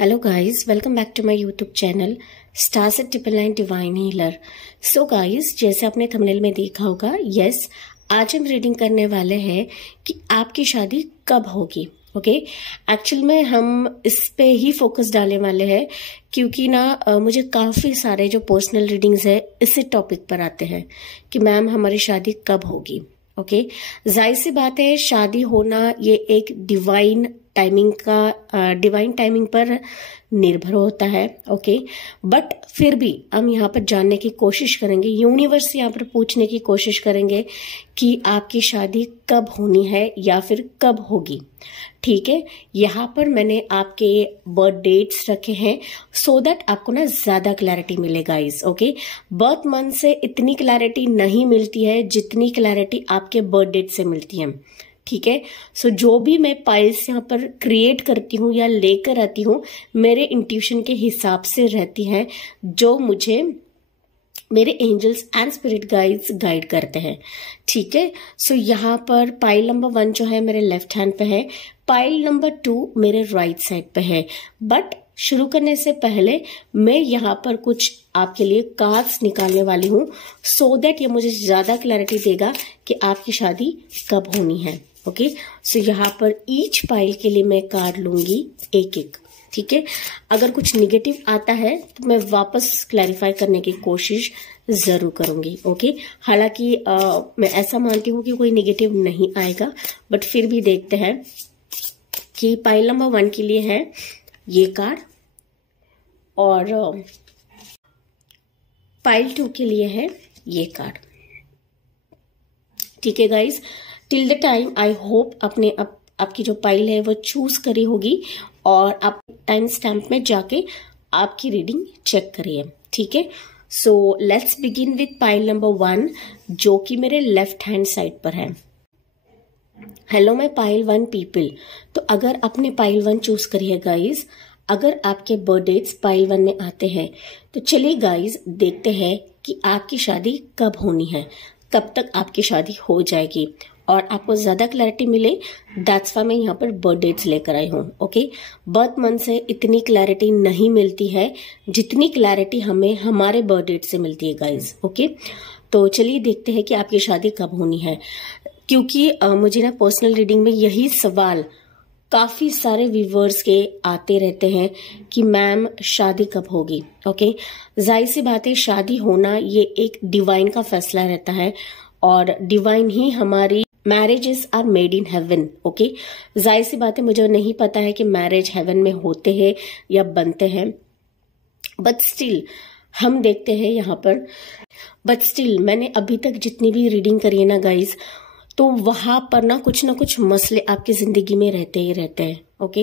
Hello guys, welcome back to my YouTube channel star से 999 divine healer. So guys, जैसे आपने thumbnail में देखा होगा, यस आज हम रीडिंग करने वाले हैं कि आपकी शादी कब होगी। ओके, एक्चुअल में हम इस पे ही फोकस डालने वाले हैं क्योंकि मुझे काफी सारे जो पर्सनल रीडिंग्स है इसी टॉपिक पर आते हैं कि मैम हमारी शादी कब होगी। ओके, जाहिर सी बात है, शादी होना ये एक डिवाइन टाइमिंग पर निर्भर होता है। ओके, बट फिर भी हम यहाँ पर जानने की कोशिश करेंगे, यूनिवर्स से यहाँ पर पूछने की कोशिश करेंगे कि आपकी शादी कब होनी है या फिर कब होगी। ठीक है, यहाँ पर मैंने आपके बर्थ डेट्स रखे हैं सो दैट आपको ज्यादा क्लैरिटी मिले गाइस। ओके, बर्थ मंथ से इतनी क्लैरिटी नहीं मिलती है जितनी क्लैरिटी आपके बर्थ डेट से मिलती है। ठीक है, सो जो भी मैं पाइल्स यहाँ पर क्रिएट करती हूँ या लेकर आती हूँ, मेरे इंट्यूशन के हिसाब से रहती हैं, जो मुझे मेरे angels and spirit guides guide करते हैं। ठीक है, सो यहाँ पर पाइल नंबर 1 जो है मेरे लेफ्ट हैंड पे है, पाइल नंबर 2 मेरे राइट साइड पे है। बट शुरू करने से पहले मैं यहाँ पर कुछ आपके लिए कार्ड्स निकालने वाली हूँ सो दैट ये मुझे ज्यादा क्लैरिटी देगा कि आपकी शादी कब होनी है। ओके, सो यहाँ पर ईच पाइल के लिए मैं कार्ड लूंगी एक एक। ठीक है, अगर कुछ निगेटिव आता है तो मैं वापस क्लैरिफाई करने की कोशिश जरूर करूंगी। ओके, हालांकि मैं ऐसा मानती हूँ कि कोई निगेटिव नहीं आएगा, बट फिर भी देखते हैं कि पाइल नंबर 1 के लिए है ये कार्ड और पाइल 2 के लिए है ये कार्ड। ठीक है guys, till the time I hope आपकी जो पाइल है वो चूज करी होगी और आप टाइम स्टैम्प में जाके आपकी रीडिंग चेक करिए। ठीक है, so let's begin with pile number 1 जो कि मेरे लेफ्ट हैंड साइड पर है। Hello my pile 1 people. तो अगर आपने पाइल 1 चूज करी है गाइज, अगर आपके बर्थ डेट्स पाइल 1 में आते हैं तो चलिए गाइज देखते हैं कि आपकी शादी कब होनी है, कब तक आपकी शादी हो जाएगी और आपको ज्यादा क्लैरिटी मिले। दैट्स वाई मैं यहाँ पर बर्थ डेट्स लेकर आई हूँ। ओके, बर्थ मंथ से इतनी क्लैरिटी नहीं मिलती है जितनी क्लैरिटी हमें हमारे बर्थ डेट से मिलती है गाइज। ओके, तो चलिए देखते हैं कि आपकी शादी कब होनी है, क्योंकि मुझे पर्सनल रीडिंग में यही सवाल काफी सारे व्यूवर्स के आते रहते हैं कि मैम शादी कब होगी। ओके, जाहिर सी बात है, शादी होना ये एक डिवाइन का फैसला रहता है और डिवाइन ही हमारी marriages are made in heaven. Okay, जाहिर सी बात है, मुझे नहीं पता है कि मैरिज हेवन में होते हैं या बनते हैं, बट स्टिल हम देखते हैं यहाँ पर। बट स्टिल मैंने अभी तक जितनी भी रीडिंग करी है ना गाइज, तो वहां पर कुछ ना कुछ मसले आपकी जिंदगी में रहते ही रहते हैं। ओके,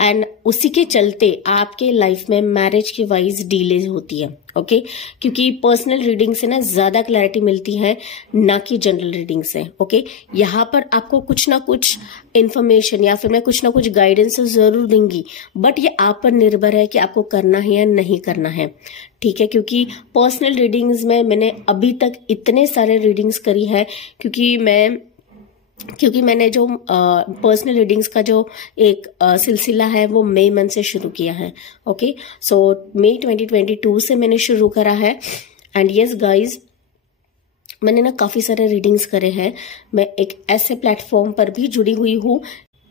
एंड उसी के चलते आपके लाइफ में मैरिज की वाइज डिले होती है। ओके, क्योंकि पर्सनल रीडिंग से ज्यादा क्लैरिटी मिलती है ना कि जनरल रीडिंग से। ओके, यहाँ पर आपको कुछ ना कुछ इन्फॉर्मेशन या फिर मैं कुछ ना कुछ गाइडेंस जरूर दूंगी, बट ये आप पर निर्भर है कि आपको करना है या नहीं करना है। ठीक है, क्योंकि पर्सनल रीडिंग्स में मैंने अभी तक इतने सारे रीडिंग्स करी है क्योंकि मैंने जो पर्सनल रीडिंग्स का जो एक सिलसिला है वो मई मंथ से शुरू किया है। ओके, सो मई 2022 से मैंने शुरू करा है एंड यस गाइज, मैंने काफी सारे रीडिंग्स करे हैं। मैं एक ऐसे प्लेटफॉर्म पर भी जुड़ी हुई हूँ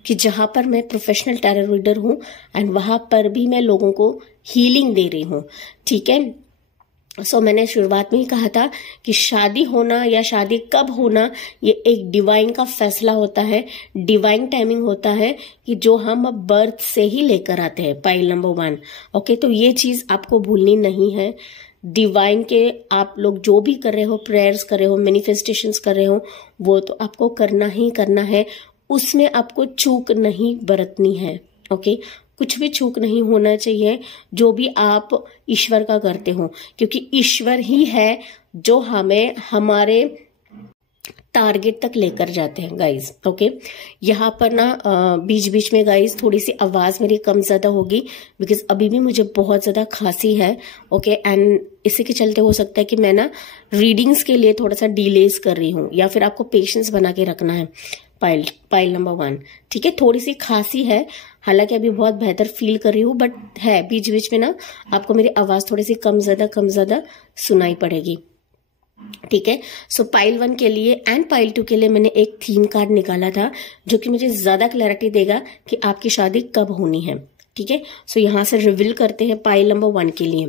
कि जहां पर मैं प्रोफेशनल टैरो रीडर हूँ एंड वहां पर भी मैं लोगों को हीलिंग दे रही हूँ। ठीक है, सो मैंने शुरुआत में ही कहा था कि शादी होना या शादी कब होना ये एक डिवाइन का फैसला होता है, डिवाइन टाइमिंग होता है कि जो हम बर्थ से ही लेकर आते हैं। Pile number 1। ओके, तो ये चीज आपको भूलनी नहीं है। डिवाइन के आप लोग जो भी कर रहे हो, प्रेयर्स कर रहे हो, मैनिफेस्टेशंस कर रहे हो, वो तो आपको करना ही करना है, उसमें आपको चूक नहीं बरतनी है। ओके, कुछ भी चूक नहीं होना चाहिए जो भी आप ईश्वर का करते हो, क्योंकि ईश्वर ही है जो हमें हमारे टारगेट तक लेकर जाते हैं गाइज। ओके, यहाँ पर बीच बीच में गाइज थोड़ी सी आवाज मेरी कम ज्यादा होगी बिकॉज अभी भी मुझे बहुत ज्यादा खांसी है। ओके, एंड इसी के चलते हो सकता है कि मैं रीडिंग्स के लिए थोड़ा सा डिलेज कर रही हूँ, या फिर आपको पेशेंस बना के रखना है। Pile number 1। ठीक है, थोड़ी सी खांसी है, हालांकि अभी बहुत बेहतर फील कर रही हूँ, बट है बीच बीच में ना आपको मेरी आवाज थोड़ी सी कम ज्यादा सुनाई पड़ेगी। ठीक है, सो पाइल 1 के लिए एंड पाइल 2 के लिए मैंने एक थीम कार्ड निकाला था जो कि मुझे ज्यादा क्लैरिटी देगा कि आपकी शादी कब होनी है। ठीक है, सो यहां से रिवील करते हैं पाइल नंबर 1 के लिए।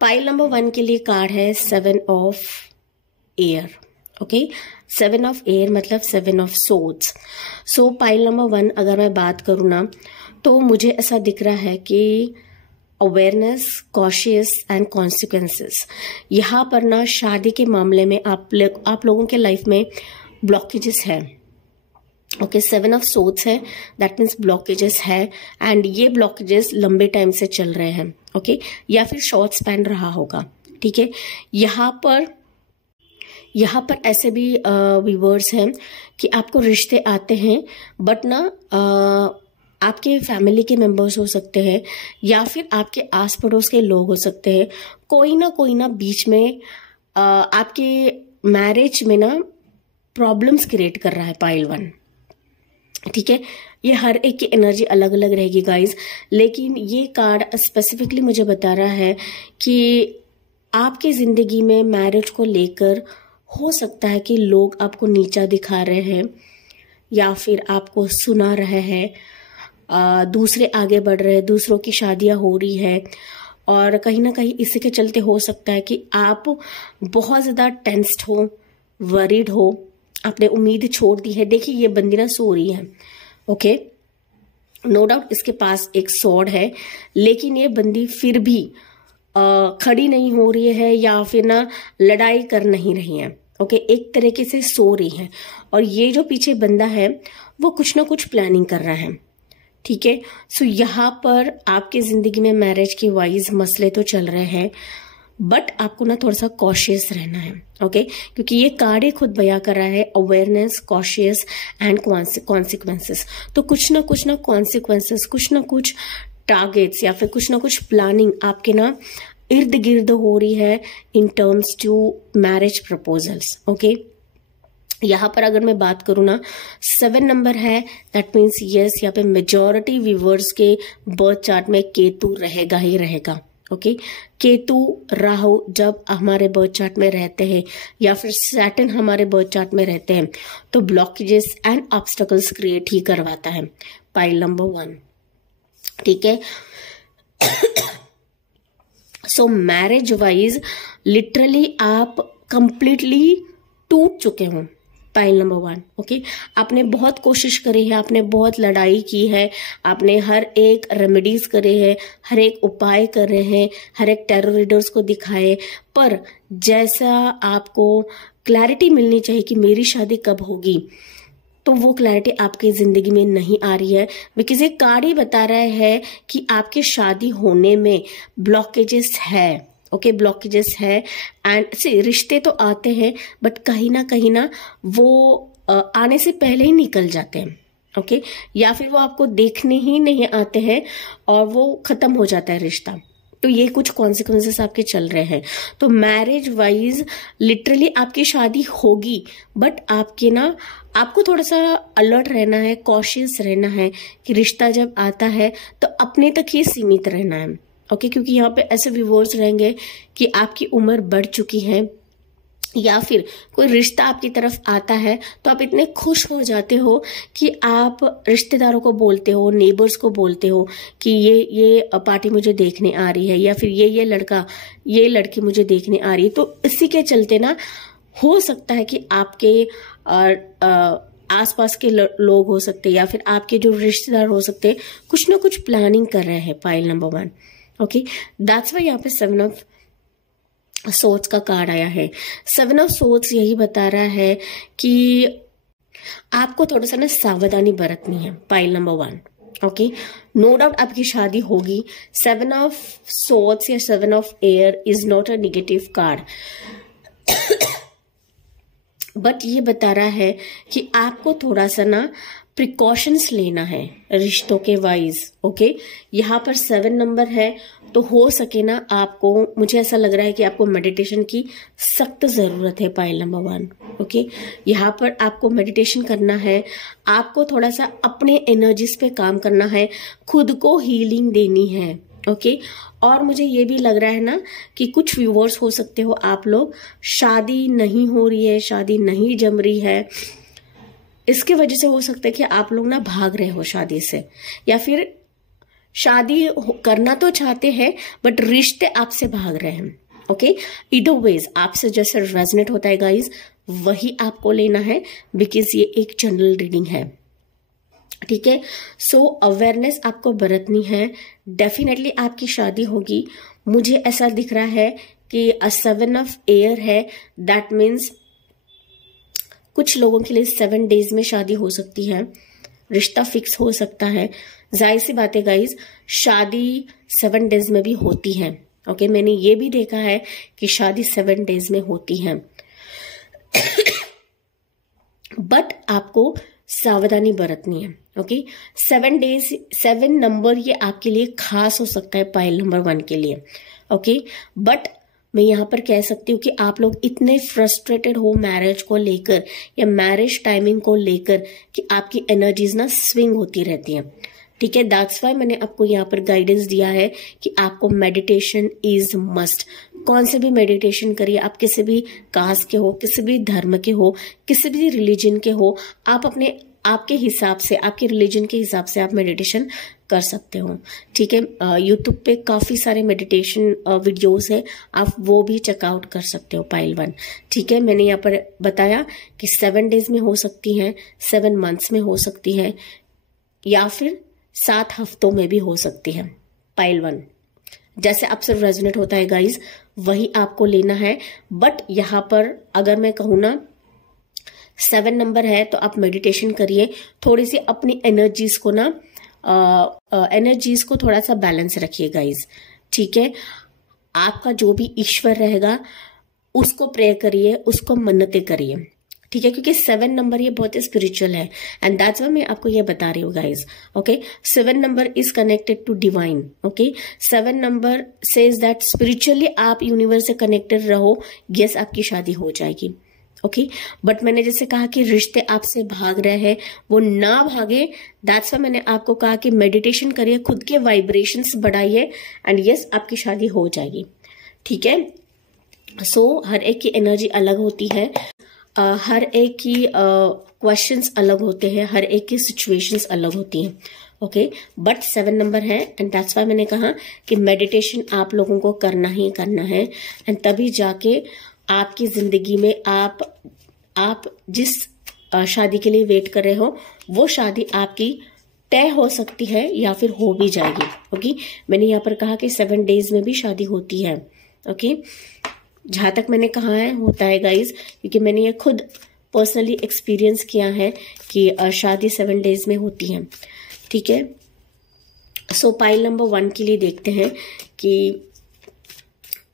पाइल नंबर 1 के लिए कार्ड है 7 of air. Okay, 7 of air मतलब 7 of swords. So pile number 1 अगर मैं बात करूं ना, तो मुझे ऐसा दिख रहा है कि अवेयरनेस, कॉशियस एंड कॉन्सिक्वेंसेस। यहाँ पर ना शादी के मामले में आप लोगों के लाइफ में ब्लॉकेजेस है। ओके, 7 ऑफ सोर्ड्स है, दैट मीन्स ब्लॉकेजेस है, एंड ये ब्लॉकेजेस लंबे टाइम से चल रहे हैं। ओके, या फिर शॉर्ट स्पैन रहा होगा। ठीक है, यहाँ पर ऐसे भी व्यूअर्स हैं कि आपको रिश्ते आते हैं, बट ना आपके फैमिली के मेंबर्स हो सकते हैं या फिर आपके आस पड़ोस के लोग हो सकते हैं, कोई ना बीच में आपके मैरिज में ना प्रॉब्लम्स क्रिएट कर रहा है पाइल 1। ठीक है, ये हर एक की एनर्जी अलग अलग रहेगी गाइज, लेकिन ये कार्ड स्पेसिफिकली मुझे बता रहा है कि आपकी जिंदगी में मैरिज को लेकर हो सकता है कि लोग आपको नीचा दिखा रहे हैं या फिर आपको सुना रहे हैं, दूसरे आगे बढ़ रहे हैं, दूसरों की शादियां हो रही है, और कहीं ना कहीं इसी के चलते हो सकता है कि आप बहुत ज्यादा टेंस्ड हो, वरीड हो, आपने उम्मीद छोड़ दी है। देखिए ये बंदी ना सो रही है। ओके, नो डाउट इसके पास एक स्वॉर्ड है, लेकिन ये बंदी फिर भी खड़ी नहीं हो रही है या फिर ना लड़ाई कर नहीं रही है। ओके, एक तरीके से सो रही है, और ये जो पीछे बंदा है वो कुछ ना कुछ प्लानिंग कर रहा है। ठीक है, सो यहाँ पर आपकी जिंदगी में मैरिज के वाइज मसले तो चल रहे हैं, बट आपको ना थोड़ा सा कॉशियस रहना है। ओके, क्योंकि ये कार्ड ही खुद बयां कर रहा है अवेयरनेस, कॉशियस एंड कॉन्सिक्वेंसेस। तो कुछ ना कॉन्सिक्वेंसेस, कुछ ना कुछ टारगेट्स या फिर कुछ ना कुछ प्लानिंग आपके ना इर्द गिर्द हो रही है in terms to marriage proposals. Okay, यहाँ पर अगर मैं बात करूँ ना, 7 नंबर है, दैट मीन्स यस, यहाँ पे मेजॉरिटी व्यूवर्स के बर्थ चार्ट में केतु रहेगा ही रहेगा। ओके, केतु राहु जब हमारे बर्थ चार्ट में रहते हैं या फिर सैटर्न हमारे बर्थ चार्ट में रहते हैं तो ब्लॉकेजेस एंड ऑब्स्टेकल्स क्रिएट ही करवाता है पाइल नंबर 1। ठीक है, सो मैरिज वाइज लिटरली आप कंप्लीटली टूट चुके हो पाइल नंबर 1। ओके, आपने बहुत कोशिश करी है, आपने बहुत लड़ाई की है, आपने हर एक रेमेडीज करे हैं, हर एक उपाय कर रहे हैं, हर एक टैरो रीडर्स को दिखाए, पर जैसा आपको क्लैरिटी मिलनी चाहिए कि मेरी शादी कब होगी, तो वो क्लैरिटी आपकी जिंदगी में नहीं आ रही है। बिकॉज ये कार्ड ही बता रहा है कि आपकी शादी होने में ब्लॉकेजेस है। ओके, ब्लॉकेजेस है, एंड से रिश्ते तो आते हैं बट कहीं ना वो आने से पहले ही निकल जाते हैं। ओके, या फिर वो आपको देखने ही नहीं आते हैं और वो खत्म हो जाता है रिश्ता। तो ये कुछ कॉन्सिक्वेंसेस आपके चल रहे हैं। तो मैरिज वाइज लिटरली आपकी शादी होगी, बट आपको थोड़ा सा अलर्ट रहना है, कॉशियस रहना है कि रिश्ता जब आता है तो अपने तक ही सीमित रहना है। ओके, क्योंकि यहाँ पे ऐसे व्यूअर्स रहेंगे कि आपकी उम्र बढ़ चुकी है या फिर कोई रिश्ता आपकी तरफ आता है तो आप इतने खुश हो जाते हो कि आप रिश्तेदारों को बोलते हो, नेबर्स को बोलते हो कि ये पार्टी मुझे देखने आ रही है, या फिर ये लड़का, ये लड़की मुझे देखने आ रही है। तो इसी के चलते ना हो सकता है कि आपके आसपास के लोग हो सकते हैं या फिर आपके जो रिश्तेदार हो सकते हैं, कुछ ना कुछ प्लानिंग कर रहे हैं pile number 1। Okay, that's why यहाँ पे 7 ऑफ सोर्ड्स का कार्ड आया है। 7 ऑफ सोर्ड्स यही बता रहा है कि आपको थोड़ा सा ना सावधानी बरतनी है pile number 1। Okay, no doubt आपकी शादी होगी। 7 ऑफ सोर्ड्स या 7 of air is not a negative card, but ये बता रहा है कि आपको थोड़ा सा ना प्रिकॉशंस लेना है रिश्तों के वाइज। ओके, यहाँ पर 7 नंबर है, तो हो सके ना आपको, मुझे ऐसा लग रहा है कि आपको मेडिटेशन की सख्त जरूरत है पाइल नंबर 1। ओके, यहाँ पर आपको मेडिटेशन करना है, आपको थोड़ा सा अपने एनर्जीज पे काम करना है, खुद को हीलिंग देनी है। ओके, और मुझे ये भी लग रहा है ना कि कुछ व्यूअर्स हो सकते हो आप लोग शादी नहीं हो रही है, शादी नहीं जम रही है, इसके वजह से हो सकता है कि आप लोग ना भाग रहे हो शादी से, या फिर शादी करना तो चाहते हैं बट रिश्ते आपसे भाग रहे हैं। ओके, ईदर वेज आपसे जैसे रेजोनेट होता है गाइज वही आपको लेना है, बिकॉज ये एक जनरल रीडिंग है। ठीक है, सो अवेयरनेस आपको बरतनी है। डेफिनेटली आपकी शादी होगी। मुझे ऐसा दिख रहा है कि 7 ऑफ एयर है, दैट मीन्स कुछ लोगों के लिए 7 डेज में शादी हो सकती है, रिश्ता फिक्स हो सकता है। जाहिर सी बात है गाइज, शादी 7 डेज में भी होती है। ओके, मैंने ये भी देखा है कि शादी 7 डेज में होती है बट आपको सावधानी बरतनी है। ओके, 7 डेज 7 नंबर ये आपके लिए खास हो सकता है पाइल नंबर 1 के लिए। ओके, बट मैं यहाँ पर कह सकती हूँ कि आप लोग इतने फ्रस्ट्रेटेड हो मैरिज को लेकर या मैरिज टाइमिंग को लेकर कि आपकी एनर्जीज ना स्विंग होती रहती हैं। ठीक है, दैट्स वाई मैंने आपको यहाँ पर गाइडेंस दिया है कि आपको मेडिटेशन इज मस्ट। कौन से भी मेडिटेशन करिए, आप किसी भी कास्ट के हो, किसी भी धर्म के हो, किसी भी रिलीजन के हो, आप अपने आपके हिसाब से, आपके रिलीजन के हिसाब से आप मेडिटेशन कर सकते हो। ठीक है, यूट्यूब पे काफी सारे मेडिटेशन वीडियोस है, आप वो भी चेकआउट कर सकते हो पाइल 1। ठीक है, मैंने यहाँ पर बताया कि 7 डेज में हो सकती है, 7 मंथ्स में हो सकती है, या फिर 7 हफ्तों में भी हो सकती है पाइल 1। जैसे आपसे रेजोनेट होता है गाइज वही आपको लेना है। बट यहाँ पर अगर मैं कहूँ ना 7 नंबर है तो आप मेडिटेशन करिए, थोड़ी सी अपनी एनर्जीज को ना एनर्जीज को थोड़ा सा बैलेंस रखिए गाइज। ठीक है, आपका जो भी ईश्वर रहेगा उसको प्रे करिए, उसको मन्नतें करिए। ठीक है, क्योंकि 7 नंबर ये बहुत स्पिरिचुअल है एंड दैट्स व्हाई मैं आपको ये बता रही हूँ guys. Okay, 7 number is connected to divine. Okay, 7 number says that spiritually आप यूनिवर्स से कनेक्टेड रहो, यस आपकी शादी हो जाएगी। ओके, बट मैंने जैसे कहा कि रिश्ते आपसे भाग रहे हैं, वो ना भागे, दैट्स व्हाई मैंने आपको कहा कि मेडिटेशन करिए, खुद के वाइब्रेशंस बढ़ाइए एंड यस आपकी शादी हो जाएगी। ठीक है, सो हर एक की एनर्जी अलग होती है, हर एक की क्वेश्चंस अलग होते हैं, हर एक की सिचुएशंस अलग होती हैं। ओके, बट 7 नंबर है एंड दैट्स व्हाई मैंने कहा कि मेडिटेशन आप लोगों को करना ही करना है एंड तभी जाके आपकी जिंदगी में आप जिस शादी के लिए वेट कर रहे हो वो शादी आपकी तय हो सकती है या फिर हो भी जाएगी। ओके, मैंने यहाँ पर कहा कि 7 डेज में भी शादी होती है। ओके, जहां तक मैंने कहा है होता है गाइज, क्योंकि मैंने ये खुद पर्सनली एक्सपीरियंस किया है कि शादी 7 डेज में होती है। ठीक है, सो पाइल नंबर 1 के लिए देखते हैं कि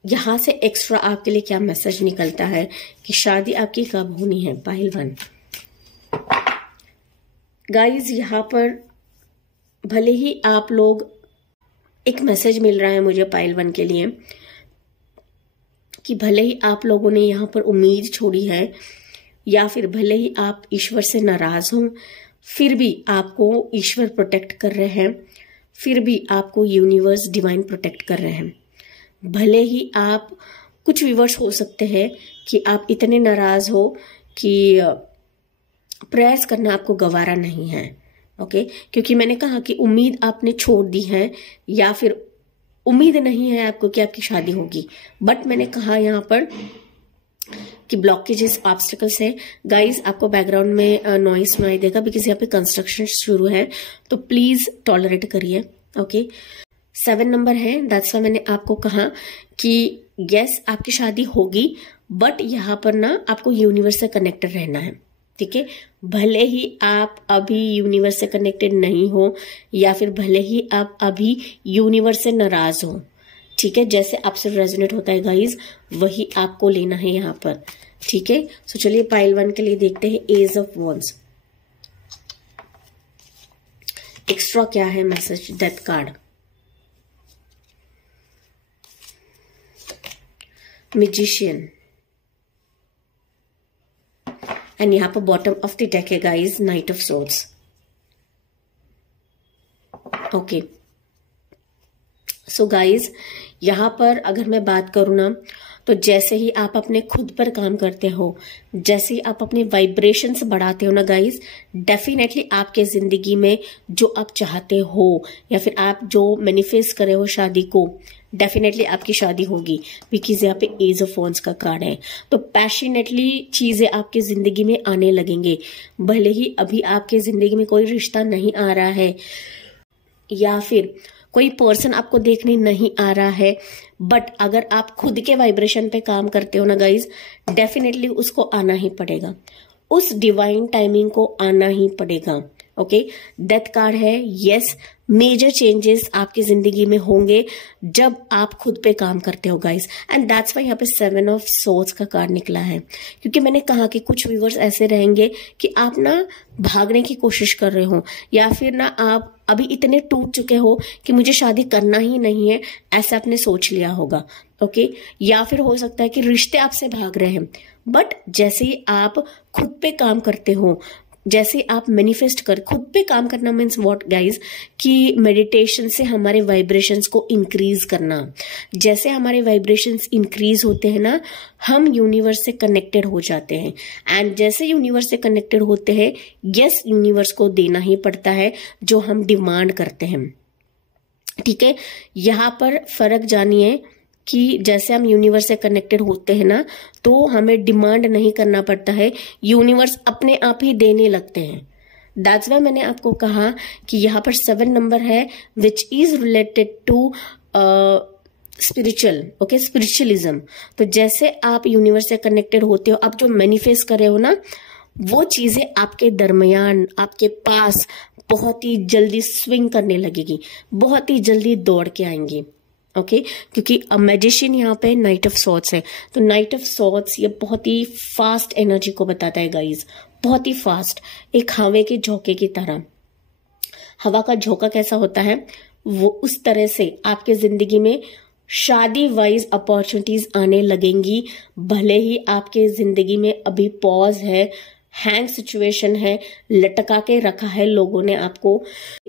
यहां से एक्स्ट्रा आपके लिए क्या मैसेज निकलता है कि शादी आपकी कब होनी है। पाइल 1 गाइज, यहाँ पर भले ही आप लोग, एक मैसेज मिल रहा है मुझे पाइल 1 के लिए कि भले ही आप लोगों ने यहाँ पर उम्मीद छोड़ी है या फिर भले ही आप ईश्वर से नाराज हो, फिर भी आपको ईश्वर प्रोटेक्ट कर रहे हैं, फिर भी आपको यूनिवर्स डिवाइन प्रोटेक्ट कर रहे हैं। भले ही आप, कुछ व्यूअर्स हो सकते हैं कि आप इतने नाराज हो कि प्रयास करना आपको गवारा नहीं है। ओके, क्योंकि मैंने कहा कि उम्मीद आपने छोड़ दी है या फिर उम्मीद नहीं है आपको कि आपकी शादी होगी। बट मैंने कहा यहाँ पर कि ब्लॉकेजेस, ऑब्स्टिकल्स है गाइज। आपको बैकग्राउंड में नॉइज सुनाई देगा बिकॉज यहाँ पे कंस्ट्रक्शन शुरू है, तो प्लीज टॉलरेट करिए। ओके, 7 नंबर है, दैट्स व्हाई मैंने आपको कहा कि यस आपकी शादी होगी, बट यहाँ पर ना आपको यूनिवर्स से कनेक्टेड रहना है। ठीक है, भले ही आप अभी यूनिवर्स से कनेक्टेड नहीं हो या फिर भले ही आप अभी यूनिवर्स से नाराज हो। ठीक है, जैसे आपसे रेजोनेट होता है गाइज वही आपको लेना है यहाँ पर। ठीक है, सो चलिए पाइल 1 के लिए देखते हैं एज ऑफ वॉन्ड्स। एक्स्ट्रा क्या है message death card, magician, and यहाँ पर बॉटम ऑफ द डेक है guys night of swords. Okay, so guys यहाँ पर अगर मैं बात करूँ ना, तो जैसे ही आप अपने खुद पर काम करते हो, जैसे ही आप अपने वाइब्रेशंस बढ़ाते हो ना गाइज, डेफिनेटली आपके जिंदगी में जो आप चाहते हो या फिर आप जो मैनिफेस्ट करे हो शादी को, डेफिनेटली आपकी शादी होगी। बिकॉज यहाँ पे एज ऑफ वॉन्ड्स का कार्ड है, तो पैशनेटली चीजें आपके जिंदगी में आने लगेंगे। भले ही अभी आपके जिंदगी में कोई रिश्ता नहीं आ रहा है या फिर कोई पर्सन आपको देखने नहीं आ रहा है, बट अगर आप खुद के वाइब्रेशन पे काम करते हो ना गाइज, डेफिनेटली उसको आना ही पड़ेगा, उस डिवाइन टाइमिंग को आना ही पड़ेगा। ओके, डेथ कार्ड है, यस, मेजर चेंजेस आपकी जिंदगी में होंगे जब आप खुद पे काम करते हो गाइस, एंड दैट्स वाई यहाँ पे 7 ऑफ सोर्ड्स का कार्ड निकला है। क्योंकि मैंने कहा कि कुछ व्यूअर्स ऐसे रहेंगे कि आप ना भागने की कोशिश कर रहे हो, या फिर ना आप अभी इतने टूट चुके हो कि मुझे शादी करना ही नहीं है, ऐसा आपने सोच लिया होगा। ओके, या फिर हो सकता है कि रिश्ते आपसे भाग रहे हैं, बट जैसे ही आप खुद पे काम करते हो, जैसे आप मैनिफेस्ट कर, खुद पे काम करना मीन्स व्हाट गाइज, कि मेडिटेशन से हमारे वाइब्रेशंस को इंक्रीज करना। जैसे हमारे वाइब्रेशंस इंक्रीज होते हैं ना, हम यूनिवर्स से कनेक्टेड हो जाते हैं, एंड जैसे यूनिवर्स से कनेक्टेड होते हैं, यस, यूनिवर्स को देना ही पड़ता है जो हम डिमांड करते हैं। ठीक है, यहाँ पर फर्क जानिए कि जैसे हम यूनिवर्स से कनेक्टेड होते हैं ना, तो हमें डिमांड नहीं करना पड़ता है, यूनिवर्स अपने आप ही देने लगते हैं। दैट्स वाई मैंने आपको कहा कि यहाँ पर 7 नंबर है which is related to spiritual, okay, spiritualism. तो जैसे आप यूनिवर्स से कनेक्टेड होते हो, आप जो मैनिफेस्ट कर रहे हो ना, वो चीजें आपके दरमियान, आपके पास बहुत ही जल्दी स्विंग करने लगेगी, बहुत ही जल्दी दौड़ के आएंगी। ओके, क्योंकि मैजिशियन यहाँ पे नाइट ऑफ सॉर्ड्स है, तो नाइट ऑफ सॉर्ड्स ये बहुत ही फास्ट एनर्जी को बताता है गाइज, बहुत ही फास्ट, एक हवा के झोंके की तरह। हवा का झोंका कैसा होता है, वो उस तरह से आपके जिंदगी में शादी वाइज अपॉर्चुनिटीज आने लगेंगी। भले ही आपके जिंदगी में अभी पॉज है, हैंग सिचुएशन है, लटका के रखा है लोगों ने आपको,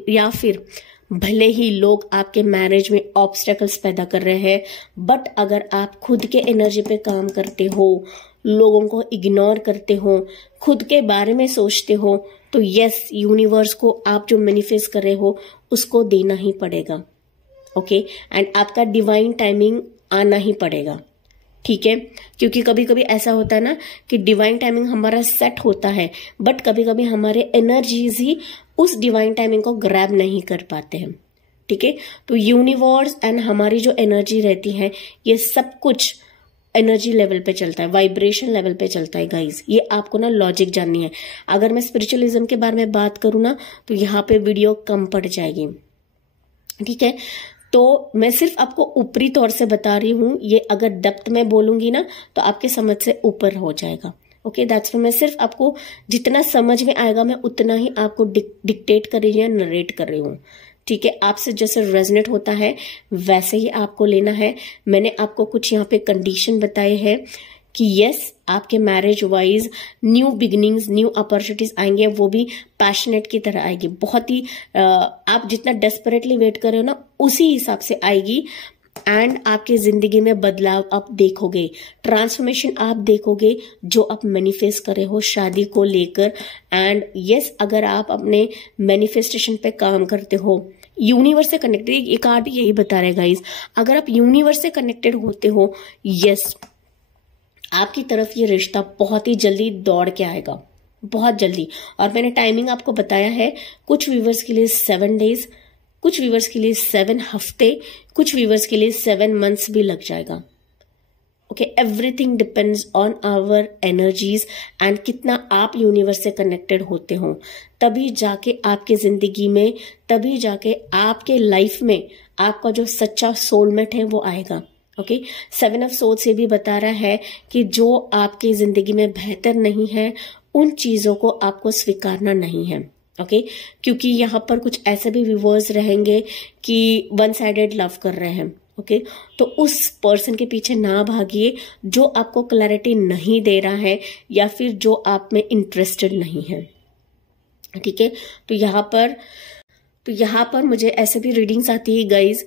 या फिर भले ही लोग आपके मैरिज में ऑब्स्टेकल्स पैदा कर रहे हैं, बट अगर आप खुद के एनर्जी पे काम करते हो, लोगों को इग्नोर करते हो, खुद के बारे में सोचते हो, तो यस, यूनिवर्स को आप जो मैनिफेस्ट कर रहे हो उसको देना ही पड़ेगा। ओके, एंड आपका डिवाइन टाइमिंग आना ही पड़ेगा। ठीक है, क्योंकि कभी कभी ऐसा होता है ना कि डिवाइन टाइमिंग हमारा सेट होता है, बट कभी कभी हमारे एनर्जीज ही उस डिवाइन टाइमिंग को ग्रैब नहीं कर पाते हैं। ठीक है, तो यूनिवर्स एंड हमारी जो एनर्जी रहती है, ये सब कुछ एनर्जी लेवल पे चलता है, वाइब्रेशन लेवल पे चलता है गाइज। ये आपको ना लॉजिक जाननी है। अगर मैं स्पिरिचुअलिज्म के बारे में बात करूँ ना, तो यहाँ पे वीडियो कम पड़ जाएगी। ठीक है, तो मैं सिर्फ आपको ऊपरी तौर से बता रही हूँ, ये अगर डेप्थ में बोलूंगी ना तो आपके समझ से ऊपर हो जाएगा। ओके, दैट्स व्हाई मैं सिर्फ आपको जितना समझ में आएगा मैं उतना ही आपको डिक्टेट कर रही हूँ, नरेट कर रही हूँ। ठीक है, आपसे जैसे रेजोनेट होता है वैसे ही आपको लेना है। मैंने आपको कुछ यहाँ पे कंडीशन बताए हैं कि यस, आपके marriage wise new beginnings, new opportunities आएंगे, वो भी पैशनेट की तरह आएगी। बहुत ही आप जितना डेस्परेटली वेट कर रहे हो ना, उसी हिसाब से आएगी, एंड आपकी जिंदगी में बदलाव आप देखोगे, ट्रांसफॉर्मेशन आप देखोगे जो आप मैनिफेस्ट कर रहे हो शादी को लेकर। एंड यस, अगर आप अपने मैनिफेस्टेशन पे काम करते हो, यूनिवर्स से कनेक्टेड, ये कार्ड भी यही बता रहे गाइज, अगर आप यूनिवर्स से कनेक्टेड होते हो, यस, आपकी तरफ ये रिश्ता बहुत ही जल्दी दौड़ के आएगा, बहुत जल्दी। और मैंने टाइमिंग आपको बताया है, कुछ व्यूवर्स के लिए 7 डेज, कुछ व्यूवर्स के लिए 7 हफ्ते, कुछ व्यूवर्स के लिए 7 मंथ्स भी लग जाएगा। Okay, everything depends on our energies and कितना आप यूनिवर्स से कनेक्टेड होते हो, तभी जाके आपके जिंदगी में, तभी जाके आपके लाइफ में आपका जो सच्चा सोलमेट है वो आएगा। ओके, 7 ऑफ सोर्ड्स ये भी बता रहा है कि जो आपकी जिंदगी में बेहतर नहीं है, उन चीजों को आपको स्वीकारना नहीं है। ओके क्योंकि यहाँ पर कुछ ऐसे भी व्यूअर्स रहेंगे कि वन साइडेड लव कर रहे हैं। ओके तो उस पर्सन के पीछे ना भागिए जो आपको क्लैरिटी नहीं दे रहा है या फिर जो आप में इंटरेस्टेड नहीं है। ठीक है, तो यहाँ पर मुझे ऐसे भी रीडिंग्स आती है गाइज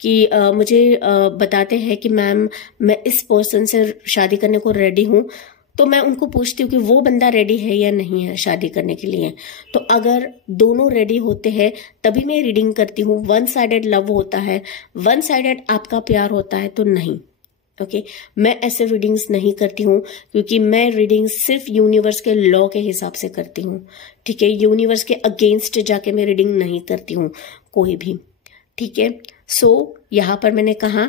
कि मुझे बताते हैं कि मैम मैं इस पर्सन से शादी करने को रेडी हूँ। तो मैं उनको पूछती हूँ कि वो बंदा रेडी है या नहीं है शादी करने के लिए। तो अगर दोनों रेडी होते हैं तभी मैं रीडिंग करती हूँ। वन साइडेड लव होता है, वन साइडेड आपका प्यार होता है तो नहीं। ओके मैं ऐसे रीडिंग्स नहीं करती हूँ क्योंकि मैं रीडिंग सिर्फ यूनिवर्स के लॉ के हिसाब से करती हूँ। ठीक है, यूनिवर्स के अगेंस्ट जाके मैं रीडिंग नहीं करती हूँ कोई भी। ठीक है, सो यहाँ पर मैंने कहा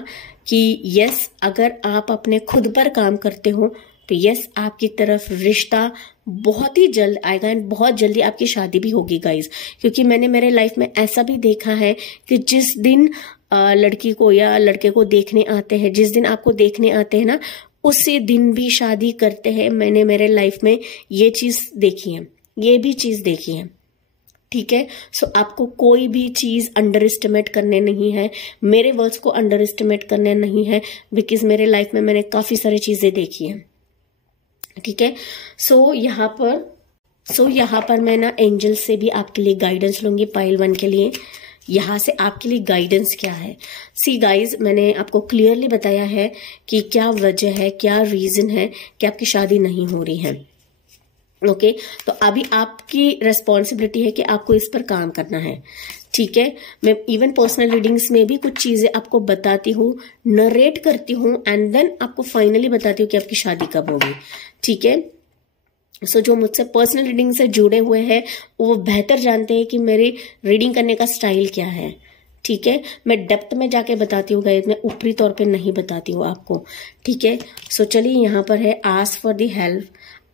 कि यस अगर आप अपने खुद पर काम करते हो तो यस आपकी तरफ रिश्ता बहुत ही जल्द आएगा एंड बहुत जल्दी आपकी शादी भी होगी गाइज। क्योंकि मैंने मेरे लाइफ में ऐसा भी देखा है कि जिस दिन लड़की को या लड़के को देखने आते हैं, जिस दिन आपको देखने आते हैं ना, उसी दिन भी शादी करते हैं। मैंने मेरे लाइफ में ये चीज देखी है, ये भी चीज देखी है। ठीक है, सो आपको कोई भी चीज अंडर एस्टिमेट करने नहीं है, मेरे वर्ड्स को अंडर एस्टिमेट करने नहीं है, बिकॉज मेरे लाइफ में मैंने काफी सारी चीजें देखी है। ठीक है, सो यहाँ पर मैं ना एंजल से भी आपके लिए गाइडेंस लूंगी पाइल 1 के लिए। यहाँ से आपके लिए गाइडेंस क्या है? सी गाइज मैंने आपको क्लियरली बताया है कि क्या वजह है, क्या रीजन है कि आपकी शादी नहीं हो रही है। ओके तो अभी आपकी रिस्पॉन्सिबिलिटी है कि आपको इस पर काम करना है। ठीक है, मैं इवन पर्सनल रीडिंग्स में भी कुछ चीजें आपको बताती हूँ, नरेट करती हूँ एंड देन आपको फाइनली बताती हूँ कि आपकी शादी कब होगी। ठीक है, सो जो मुझसे पर्सनल रीडिंग से जुड़े हुए हैं वो बेहतर जानते हैं कि मेरी रीडिंग करने का स्टाइल क्या है। ठीक है, मैं डेप्थ में जाके बताती हूँ गाइस, मैं ऊपरी तौर पे नहीं बताती हूँ आपको। ठीक है, सो चलिए यहाँ पर है ask for the help,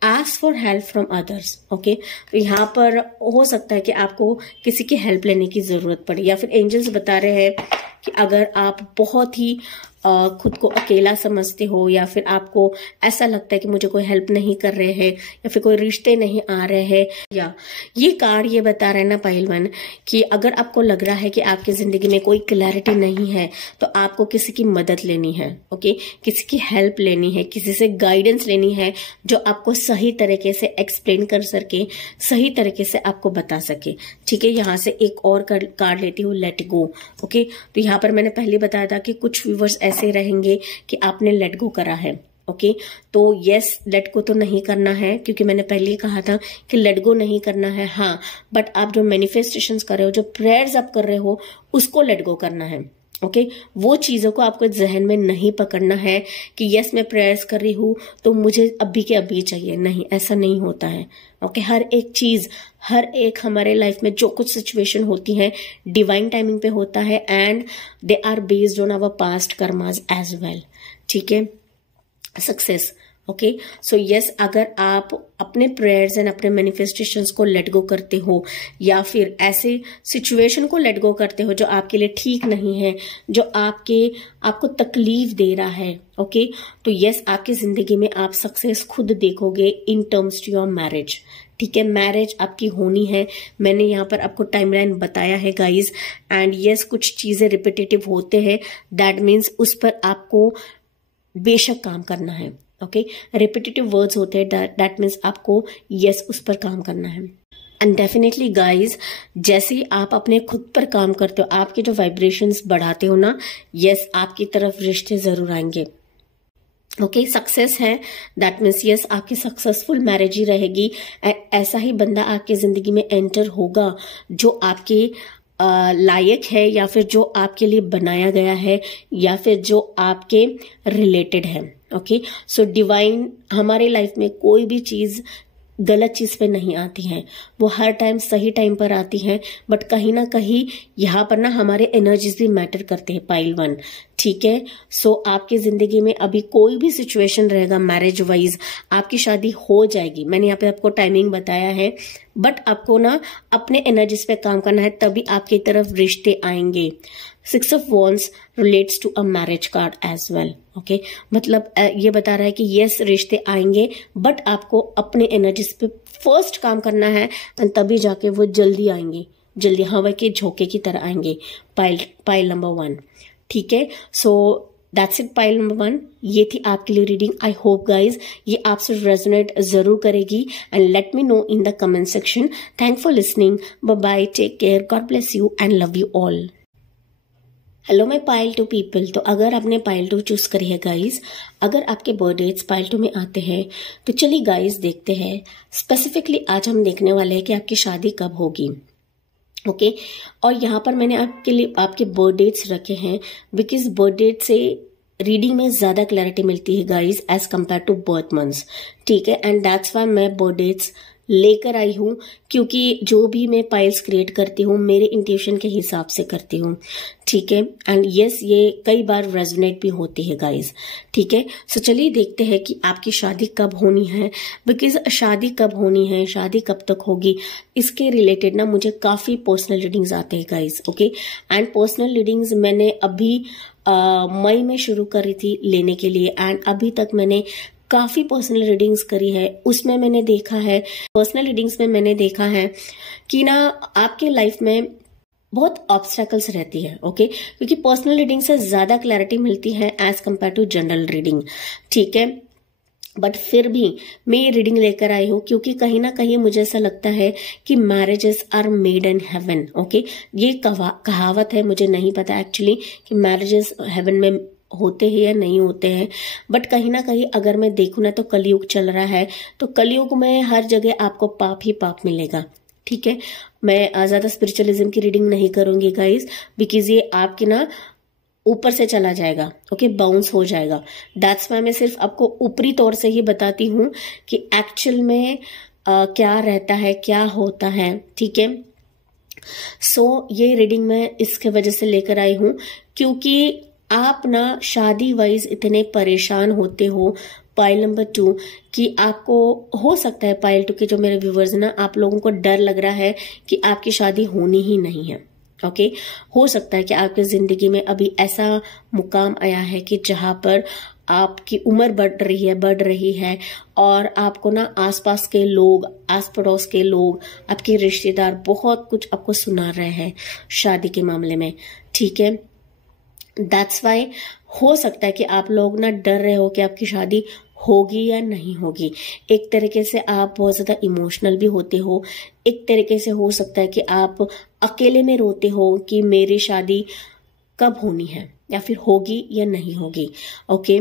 ask for help from others. Okay तो यहाँ पर हो सकता है कि आपको किसी की हेल्प लेने की जरूरत पड़े, या फिर एंजल्स बता रहे हैं कि अगर आप बहुत ही खुद को अकेला समझते हो या फिर आपको ऐसा लगता है कि मुझे कोई हेल्प नहीं कर रहे हैं या फिर कोई रिश्ते नहीं आ रहे हैं, या ये कार्ड ये बता रहे हैं ना पाइल 1 कि अगर आपको लग रहा है कि आपकी जिंदगी में कोई क्लैरिटी नहीं है तो आपको किसी की मदद लेनी है। ओके किसी की हेल्प लेनी है, किसी से गाइडेंस लेनी है जो आपको सही तरीके से एक्सप्लेन कर सके, सही तरीके से आपको बता सके। ठीक है, यहाँ से एक और कार्ड लेती हूँ, लेट गो। ओके तो यहाँ पर मैंने पहले बताया था कि कुछ व्यूअर्स ऐसे रहेंगे कि आपने लेट गो करा है। ओके तो यस लेट गो तो नहीं करना है, क्योंकि मैंने पहले ही कहा था कि लेट गो नहीं करना है। हाँ बट आप जो मैनिफेस्टेशंस कर रहे हो, जो प्रेयर्स आप कर रहे हो, उसको लेट गो करना है। ओके वो चीजों को आपको जहन में नहीं पकड़ना है कि यस मैं प्रेयर्स कर रही हूं तो मुझे अभी के अभी चाहिए, नहीं ऐसा नहीं होता है। ओके हर एक चीज, हर एक हमारे लाइफ में जो कुछ सिचुएशन होती है डिवाइन टाइमिंग पे होता है and they are based on our past karmas as well. ठीक है, सक्सेस। ओके सो यस अगर आप अपने प्रेयर्स एंड अपने मैनिफेस्टेशंस को लेट गो करते हो या फिर ऐसे सिचुएशन को लेट गो करते हो जो आपके लिए ठीक नहीं है, जो आपको तकलीफ दे रहा है, ओके तो यस आपकी जिंदगी में आप सक्सेस खुद देखोगे in terms to your marriage. ठीक है, मैरिज आपकी होनी है। मैंने यहाँ पर आपको टाइमलाइन बताया है गाइज एंड यस कुछ चीजें रिपीटेटिव होते हैं, दैट मीन्स उस पर आपको बेशक काम करना है। ओके रिपीटेटिव वर्ड्स होते हैं, दैट मीन्स आपको यस उस पर काम करना है। एंड डेफिनेटली गाइज जैसे ही आप अपने खुद पर काम करते हो, आपके जो वाइब्रेशंस बढ़ाते हो ना, यस आपकी तरफ रिश्ते जरूर आएंगे। ओके सक्सेस है, दैट मीन्स यस आपकी सक्सेसफुल मैरिज ही रहेगी। ऐसा ही बंदा आपकी जिंदगी में एंटर होगा जो आपके लायक है या फिर जो आपके लिए बनाया गया है या फिर जो आपके रिलेटेड है। ओके सो डिवाइन हमारे लाइफ में कोई भी चीज गलत चीज पे नहीं आती है, वो हर टाइम सही टाइम पर आती है। बट कहीं ना कहीं यहाँ पर ना हमारे एनर्जीज भी मैटर करते हैं पाइल 1। ठीक है, सो आपकी जिंदगी में अभी कोई भी सिचुएशन रहेगा मैरिज वाइज, आपकी शादी हो जाएगी। मैंने यहाँ पे आपको टाइमिंग बताया है, बट आपको ना अपने एनर्जीज पे काम करना है, तभी आपकी तरफ रिश्ते आएंगे। 6 of Wands relates to a marriage card as well. मतलब ये बता रहा है कि यस रिश्ते आएंगे, बट आपको अपने एनर्जीज पे फर्स्ट काम करना है एंड तभी जाके वो जल्दी आएंगे, जल्दी हवा के झोंके की तरह आएंगे। पाइल नंबर 1, ठीक है। So that's it, pile number 1 ये थी आपके लिए रीडिंग। आई होप गाइज ये आपसे रेजोनेट जरूर करेगी and let me know in the comment section. Thank for listening, bye bye, take care, God bless you and love you all. Hello my pile 2 people. तो अगर आपने पाइल 2 चूज करी है guys, अगर आपके बर्थडेट्स पाइल 2 में आते हैं तो चलिए गाइज देखते हैं। स्पेसिफिकली आज हम देखने वाले हैं कि आपकी शादी कब होगी, ओके। और यहाँ पर मैंने आपके लिए आपके बर्थडेट्स रखे हैं बिकॉज बर्थडेट से रीडिंग में ज्यादा क्लैरिटी मिलती है guys as compare to birth months, ठीक है। एंड दैट्स वाई मैं बर्थडेट्स लेकर आई हूँ, क्योंकि जो भी मैं पाइल्स क्रिएट करती हूँ मेरे इंट्यूशन के हिसाब से करती हूँ, ठीक है। एंड यस ये कई बार रेजोनेट भी होती है गाइज, ठीक है। सो चलिए देखते हैं कि आपकी शादी कब होनी है, बिकॉज शादी कब होनी है, शादी कब तक होगी, इसके रिलेटेड ना मुझे काफी पर्सनल रीडिंग्स आते हैं guys, okay. And personal readings मैंने अभी मई में शुरू करी थी लेने के लिए एंड अभी तक मैंने काफी पर्सनल रीडिंग्स करी है। उसमें मैंने देखा है, पर्सनल रीडिंग्स में मैंने देखा है कि ना आपके लाइफ में बहुत ऑब्स्टेकल्स रहती है, ओके। क्योंकि पर्सनल रीडिंग से ज्यादा क्लैरिटी मिलती है as compare to general reading, ठीक है। बट फिर भी मैं ये रीडिंग लेकर आई हूँ क्योंकि कहीं ना कहीं मुझे ऐसा लगता है कि marriages are made in heaven, okay. ये कहावत है, मुझे नहीं पता एक्चुअली कि मैरिजेस हेवन में होते हैं या नहीं होते हैं, बट कहीं ना कहीं अगर मैं देखूं ना तो कलयुग चल रहा है, तो कलयुग में हर जगह आपको पाप ही पाप मिलेगा, ठीक है। मैं ज्यादा स्पिरिचुअलिज्म की रीडिंग नहीं करूंगी गाइज, बिकॉज ये आपके ना ऊपर से चला जाएगा, ओके, बाउंस हो जाएगा। दैट्स वाई मैं सिर्फ आपको ऊपरी तौर से ही बताती हूँ कि एक्चुअल में क्या रहता है, क्या होता है, ठीक है। सो ये रीडिंग मैं इसके वजह से लेकर आई हूँ क्योंकि आप ना शादी वाइज इतने परेशान होते हो पाइल नंबर 2 कि आपको हो सकता है पाइल 2 के जो मेरे व्यूवर्स ना, आप लोगों को डर लग रहा है कि आपकी शादी होनी ही नहीं है, ओके। हो सकता है कि आपकी जिंदगी में अभी ऐसा मुकाम आया है कि जहां पर आपकी उम्र बढ़ रही है और आपको ना आसपास के लोग, आस पड़ोस के लोग, आपके रिश्तेदार बहुत कुछ आपको सुना रहे हैं शादी के मामले में, ठीक है। दैट्स वाई हो सकता है कि आप लोग ना डर रहे हो कि आपकी शादी होगी या नहीं होगी। एक तरीके से आप बहुत ज्यादा इमोशनल भी होते हो, एक तरीके से हो सकता है कि आप अकेले में रोते हो कि मेरी शादी कब होनी है या फिर होगी या नहीं होगी, ओके।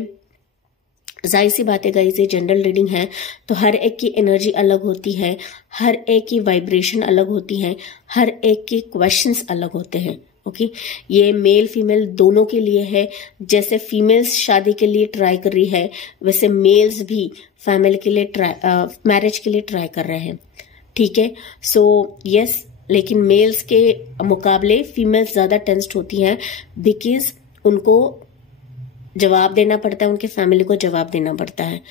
जाहिर सी बात है गाइस, ये जनरल रीडिंग है तो हर एक की एनर्जी अलग होती है, हर एक की वाइब्रेशन अलग होती है, हर एक के क्वेश्चंस अलग होते हैं, ओके। ये मेल फीमेल दोनों के लिए है। जैसे फीमेल्स शादी के लिए ट्राई कर रही है वैसे मेल्स भी फैमिली के लिए मैरिज के लिए ट्राई कर रहे हैं, ठीक है। सो यस, लेकिन मेल्स के मुकाबले फीमेल्स ज्यादा टेंस्ड होती हैं बिकॉज उनको जवाब देना पड़ता है, उनके फैमिली को जवाब देना पड़ता है,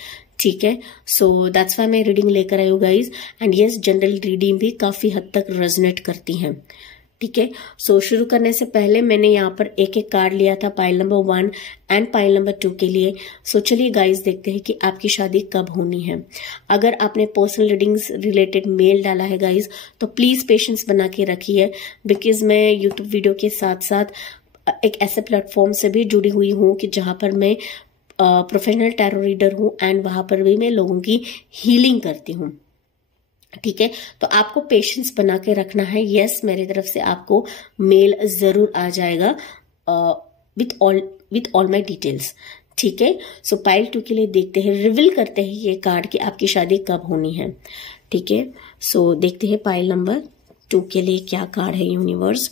ठीक है। सो दैट्स वाई मैं रीडिंग लेकर आई हूँ guys. And yes, general reading भी काफी हद तक रेजोनेट करती हैं, ठीक है। सो शुरू करने से पहले मैंने यहाँ पर एक एक कार्ड लिया था pile number 1 and pile number 2 के लिए। सो चलिए गाइस देखते हैं कि आपकी शादी कब होनी है। अगर आपने पर्सनल रीडिंग्स रिलेटेड मेल डाला है गाइस तो प्लीज पेशेंस बना के रखिए, बिकॉज मैं यूट्यूब वीडियो के साथ साथ एक ऐसे प्लेटफॉर्म से भी जुड़ी हुई हूँ कि जहां पर मैं प्रोफेशनल टैरो रीडर हूँ एंड वहां पर भी मैं लोगों की हीलिंग करती हूँ, ठीक है। तो आपको पेशेंस बना के रखना है। यस, मेरी तरफ से आपको मेल जरूर आ जाएगा विथ ऑल माय डिटेल्स, ठीक है। सो पाइल 2 के लिए देखते हैं, रिवील करते हैं ये कार्ड कि आपकी शादी कब होनी है, ठीक है। सो देखते हैं पाइल नंबर 2 के लिए क्या कार्ड है universe.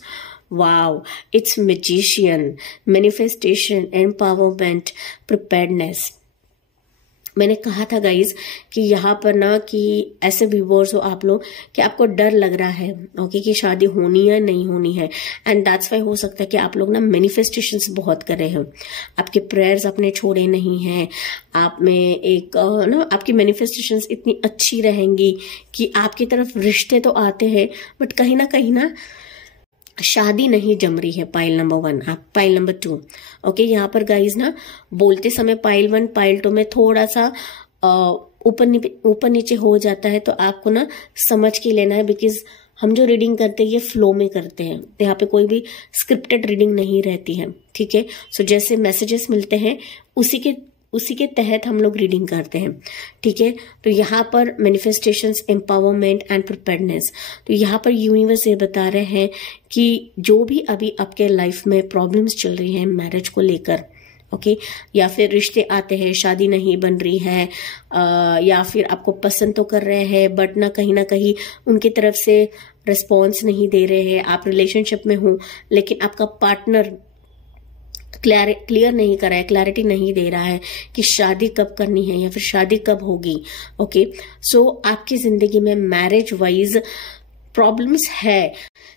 Wow, it's magician, manifestation, empowerment, preparedness. मैंने कहा था गाइज कि यहाँ पर ना कि ऐसे व्यूवर्स हो आप लोग कि आपको डर लग रहा है, ओके, कि शादी होनी है नहीं होनी है। एंड दैट्स वाई हो सकता है कि आप लोग ना मैनिफेस्टेशंस बहुत कर रहे हो, आपके प्रेयर्स आपने छोड़े नहीं हैं, आप में एक ना आपकी मैनिफेस्टेशंस इतनी अच्छी रहेंगी कि आपकी तरफ रिश्ते तो आते हैं बट कहीं ना शादी नहीं जम रही है। पाइल नंबर 1, आप पाइल नंबर 2, ओके। यहाँ पर गाइज ना बोलते समय पाइल 1 पाइल 2 में थोड़ा सा ऊपर नीचे हो जाता है तो आपको ना समझ के लेना है, बिकॉज हम जो रीडिंग करते हैं ये फ्लो में करते हैं, यहाँ पे कोई भी स्क्रिप्टेड रीडिंग नहीं रहती है, ठीक है। सो जैसे मैसेजेस मिलते हैं उसी के तहत हम लोग रीडिंग करते हैं, ठीक है। तो यहाँ पर मैनिफेस्टेशंस, एम्पावरमेंट एंड प्रिपेयर्डनेस, तो यहाँ पर यूनिवर्स ये बता रहे हैं कि जो भी अभी आपके लाइफ में प्रॉब्लम्स चल रही हैं मैरिज को लेकर, ओके, या फिर रिश्ते आते हैं, शादी नहीं बन रही है, या फिर आपको पसंद तो कर रहे हैं बट ना कहीं उनकी तरफ से रिस्पॉन्स नहीं दे रहे हैं, आप रिलेशनशिप में हो लेकिन आपका पार्टनर क्लियर नहीं कर रहा है, क्लैरिटी नहीं दे रहा है कि शादी कब करनी है या फिर शादी कब होगी, ओके। सो आपकी जिंदगी में मैरिज वाइज प्रॉब्लम्स है,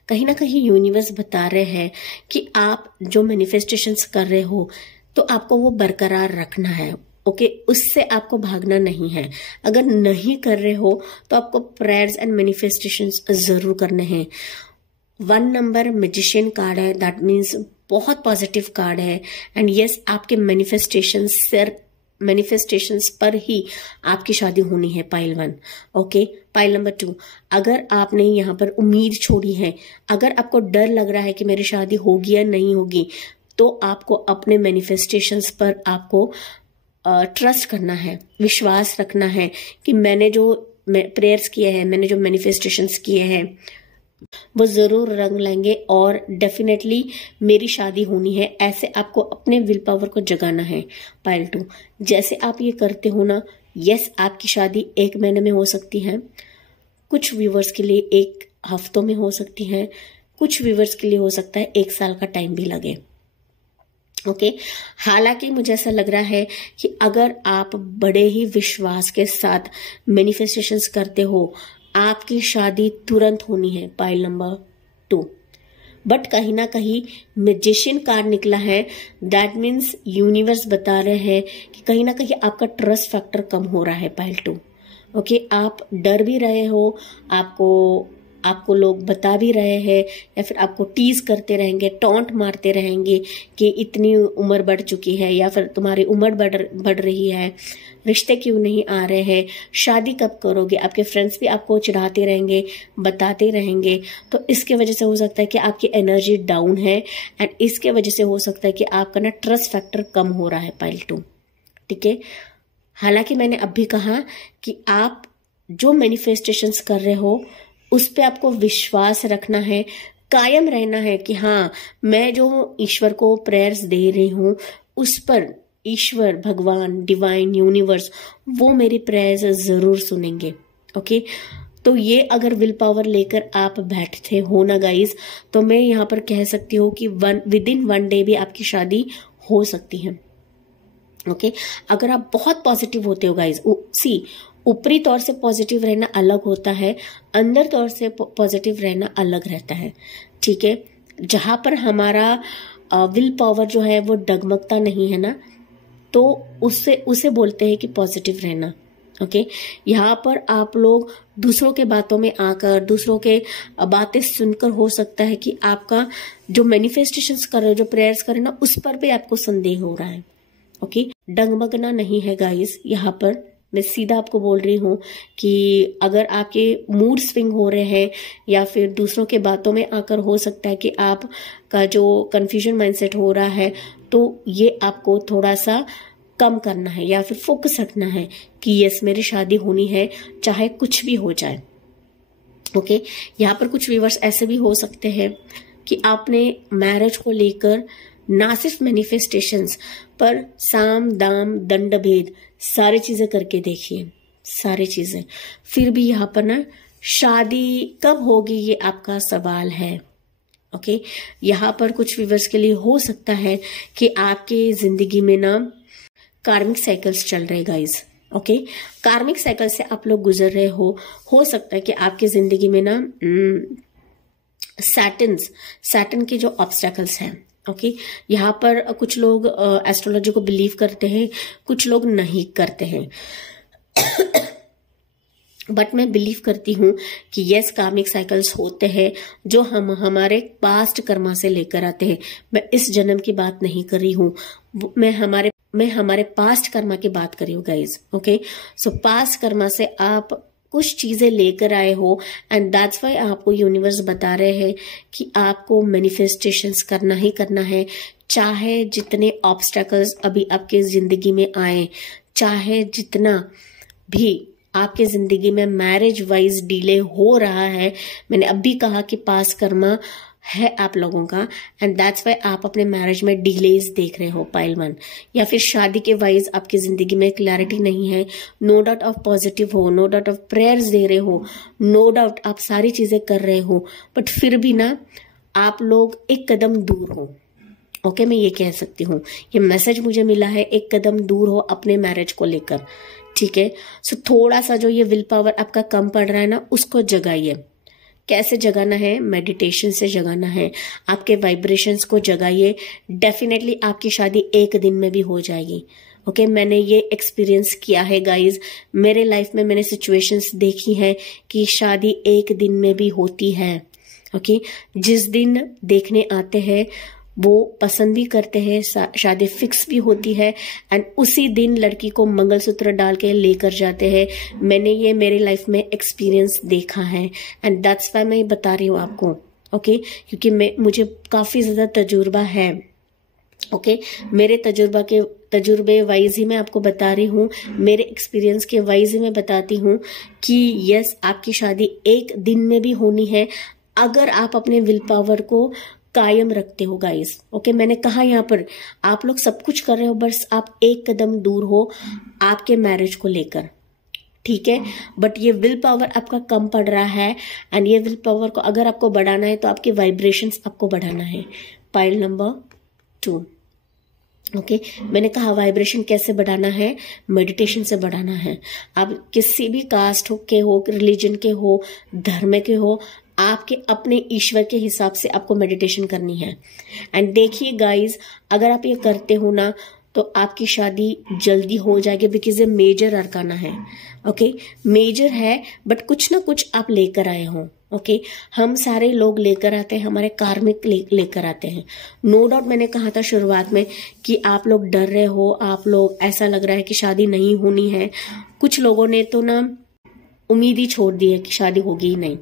कहीं ना कहीं यूनिवर्स बता रहे हैं कि आप जो मैनिफेस्टेशंस कर रहे हो तो आपको वो बरकरार रखना है, ओके, उससे आपको भागना नहीं है। अगर नहीं कर रहे हो तो आपको प्रेयर्स एंड मैनिफेस्टेशंस जरूर करने हैं। 1 नंबर मैजिशियन कार्ड है, दैट मीन्स बहुत पॉजिटिव कार्ड है, एंड यस आपके मैनिफेस्टेशंस पर ही आपकी शादी होनी है, पाइल 1, ओके। पाइल नंबर 2, अगर आपने यहाँ पर उम्मीद छोड़ी है, अगर आपको डर लग रहा है कि मेरी शादी होगी या नहीं होगी, तो आपको अपने मैनिफेस्टेशंस पर आपको ट्रस्ट करना है, विश्वास रखना है कि मैंने जो प्रेयर्स किए हैं, मैंने जो मैनिफेस्टेशंस किए हैं वो जरूर रंग लेंगे और डेफिनेटली मेरी शादी होनी है। ऐसे आपको अपने विल पावर को जगाना है। पाइल 2, जैसे आप ये करते हो ना, यस आपकी शादी 1 महीने में हो सकती है, कुछ व्यूवर्स के लिए 1 हफ्तों में हो सकती है, कुछ व्यूवर्स के लिए हो सकता है 1 साल का टाइम भी लगे, ओके। हालांकि मुझे ऐसा लग रहा है कि अगर आप बड़े ही विश्वास के साथ मैनिफेस्टेशंस करते हो, आपकी शादी तुरंत होनी है, पाइल नंबर 2। बट कहीं ना कहीं मैजिशियन कार्ड निकला है, दैट मीन्स यूनिवर्स बता रहे हैं कि कहीं ना कहीं आपका ट्रस्ट फैक्टर कम हो रहा है, पाइल 2, ओके। आप डर भी रहे हो, आपको लोग बता भी रहे हैं या फिर आपको टीज करते रहेंगे, टॉन्ट मारते रहेंगे कि इतनी उम्र बढ़ चुकी है या फिर तुम्हारी उम्र बढ़ रही है, रिश्ते क्यों नहीं आ रहे हैं, शादी कब करोगे। आपके फ्रेंड्स भी आपको चिढ़ाते रहेंगे, बताते रहेंगे, तो इसके वजह से हो सकता है कि आपकी एनर्जी डाउन है, एंड इसके वजह से हो सकता है कि आपका ना ट्रस्ट फैक्टर कम हो रहा है, पाइल 2, ठीक है। हालांकि मैंने अभी कहा कि आप जो मैनिफेस्टेशंस कर रहे हो उस पे आपको विश्वास रखना है, कायम रहना है कि हाँ मैं जो ईश्वर को प्रेयर्स दे रही हूँ उस पर ईश्वर, भगवान, डिवाइन, यूनिवर्स वो मेरी प्रेयर्स जरूर सुनेंगे, ओके। तो ये अगर विल पावर लेकर आप बैठते हो ना गाइज, तो मैं यहाँ पर कह सकती हूँ कि विदिन 1 डे भी आपकी शादी हो सकती है, ओके। अगर आप बहुत पॉजिटिव होते हो गाइज, ऊपरी तौर से पॉजिटिव रहना अलग होता है, अंदर तौर से पॉजिटिव रहना अलग रहता है, ठीक है। जहां पर हमारा विल पावर जो है वो डगमगता नहीं है ना, तो उसे बोलते हैं कि पॉजिटिव रहना, ओके। यहाँ पर आप लोग दूसरों के बातों में आकर, दूसरों के बातें सुनकर हो सकता है कि आपका जो मैनिफेस्टेशंस कर रहे हो, जो प्रेयर्स कर रहे हो ना, उस पर भी आपको संदेह हो रहा है, ओके। डगमगना नहीं है गाइस, यहाँ पर मैं सीधा आपको बोल रही हूँ कि अगर आपके मूड स्विंग हो रहे हैं या फिर दूसरों के बातों में आकर हो सकता है कि आपका जो कंफ्यूजन माइंडसेट हो रहा है, तो ये आपको थोड़ा सा कम करना है या फिर फोकस रखना है कि यस मेरी शादी होनी है, चाहे कुछ भी हो जाए, ओके। यहाँ पर कुछ व्यूअर्स ऐसे भी हो सकते हैं कि आपने मैरिज को लेकर ना सिर्फ मैनिफेस्टेशंस पर साम दाम दंड भेद सारी चीजें करके देखिए, सारी चीजें, फिर भी यहाँ पर ना शादी कब होगी ये आपका सवाल है, ओके। यहाँ पर कुछ व्यूअर्स के लिए हो सकता है कि आपके जिंदगी में ना कार्मिक साइकिल्स चल रहे गाइज, ओके। कार्मिक साइकिल से आप लोग गुजर रहे हो सकता है कि आपकी जिंदगी में ना सैटर्न के जो ऑब्स्टेकल्स हैं, ओके। यहाँ पर कुछ लोग एस्ट्रोलॉजी को बिलीव करते हैं, कुछ लोग नहीं करते हैं। बट मैं बिलीव करती हूँ कि यस, कार्मिक साइकिल्स होते हैं जो हम हमारे पास्ट कर्मा से लेकर आते हैं। मैं इस जन्म की बात नहीं कर रही हूँ, मैं हमारे पास्ट कर्मा की बात कर रही हूँ गाइज। ओके, सो पास्ट कर्मा से आप कुछ चीजें लेकर आए हो एंड दैट्स वाई आपको यूनिवर्स बता रहे हैं कि आपको मैनिफेस्टेशंस करना ही करना है, चाहे जितने ऑब्स्टेकल्स अभी आपके जिंदगी में आए, चाहे जितना भी आपके जिंदगी में मैरिज वाइज डिले हो रहा है। मैंने अभी कहा कि पास कर्मा है आप लोगों का एंड दैट्स वाई आप अपने मैरिज में डिलेज देख रहे हो पाइल 1, या फिर शादी के वाइज आपकी जिंदगी में क्लैरिटी नहीं है। नो डाउट आप पॉजिटिव हो, नो डाउट आप प्रेयर्स दे रहे हो, नो डाउट आप सारी चीजें कर रहे हो, बट फिर भी ना आप लोग एक कदम दूर हो। ओके, मैं ये कह सकती हूँ, ये मैसेज मुझे मिला है, एक कदम दूर हो अपने मैरिज को लेकर। ठीक है, सो थोड़ा सा जो ये विल पावर आपका कम पड़ रहा है ना, उसको जगाइए। कैसे जगाना है? मेडिटेशन से जगाना है, आपके वाइब्रेशंस को जगाइए। डेफिनेटली आपकी शादी एक दिन में भी हो जाएगी। ओके, मैंने ये एक्सपीरियंस किया है गाइज, मेरे लाइफ में मैंने सिचुएशंस देखी है कि शादी एक दिन में भी होती है। ओके, जिस दिन देखने आते हैं वो पसंद भी करते हैं, शादी फिक्स भी होती है एंड उसी दिन लड़की को मंगलसूत्र डाल के लेकर जाते हैं। मैंने ये मेरे लाइफ में एक्सपीरियंस देखा है एंड दैट्स वाई मैं बता रही हूँ आपको। ओके, क्योंकि मुझे काफी ज्यादा तजुर्बा है। ओके, मेरे तजुर्बे वाइज ही मैं आपको बता रही हूँ, मेरे एक्सपीरियंस के वाइज ही मैं बताती हूँ कि यस, आपकी शादी एक दिन में भी होनी है अगर आप अपने विल पावर को कायम रखते हो गाइस। ओके, मैंने कहा यहाँ पर आप लोग सब कुछ कर रहे हो, बस आप एक कदम दूर हो आपके मैरिज को लेकर। ठीक है, बट ये विल पावर आपका कम पड़ रहा है एंड ये विल पावर को अगर आपको बढ़ाना है तो आपके वाइब्रेशंस आपको बढ़ाना है। Pile number 2। ओके, मैंने कहा वाइब्रेशन कैसे बढ़ाना है? मेडिटेशन से बढ़ाना है। आप किसी भी कास्ट के हो, रिलीजन के हो, धर्म के हो, आपके अपने ईश्वर के हिसाब से आपको मेडिटेशन करनी है। एंड देखिए गाइज, अगर आप ये करते हो ना तो आपकी शादी जल्दी हो जाएगी, बिकॉज ये मेजर अरकाना है। ओके, मेजर है बट कुछ ना कुछ आप लेकर आए हो। ओके, हम सारे लोग लेकर आते हैं, हमारे कार्मिक लेकर आते हैं। नो डाउट मैंने कहा था शुरुआत में कि आप लोग डर रहे हो, आप लोग ऐसा लग रहा है कि शादी नहीं होनी है। कुछ लोगों ने तो ना उम्मीद ही छोड़ दी है कि शादी होगी ही नहीं।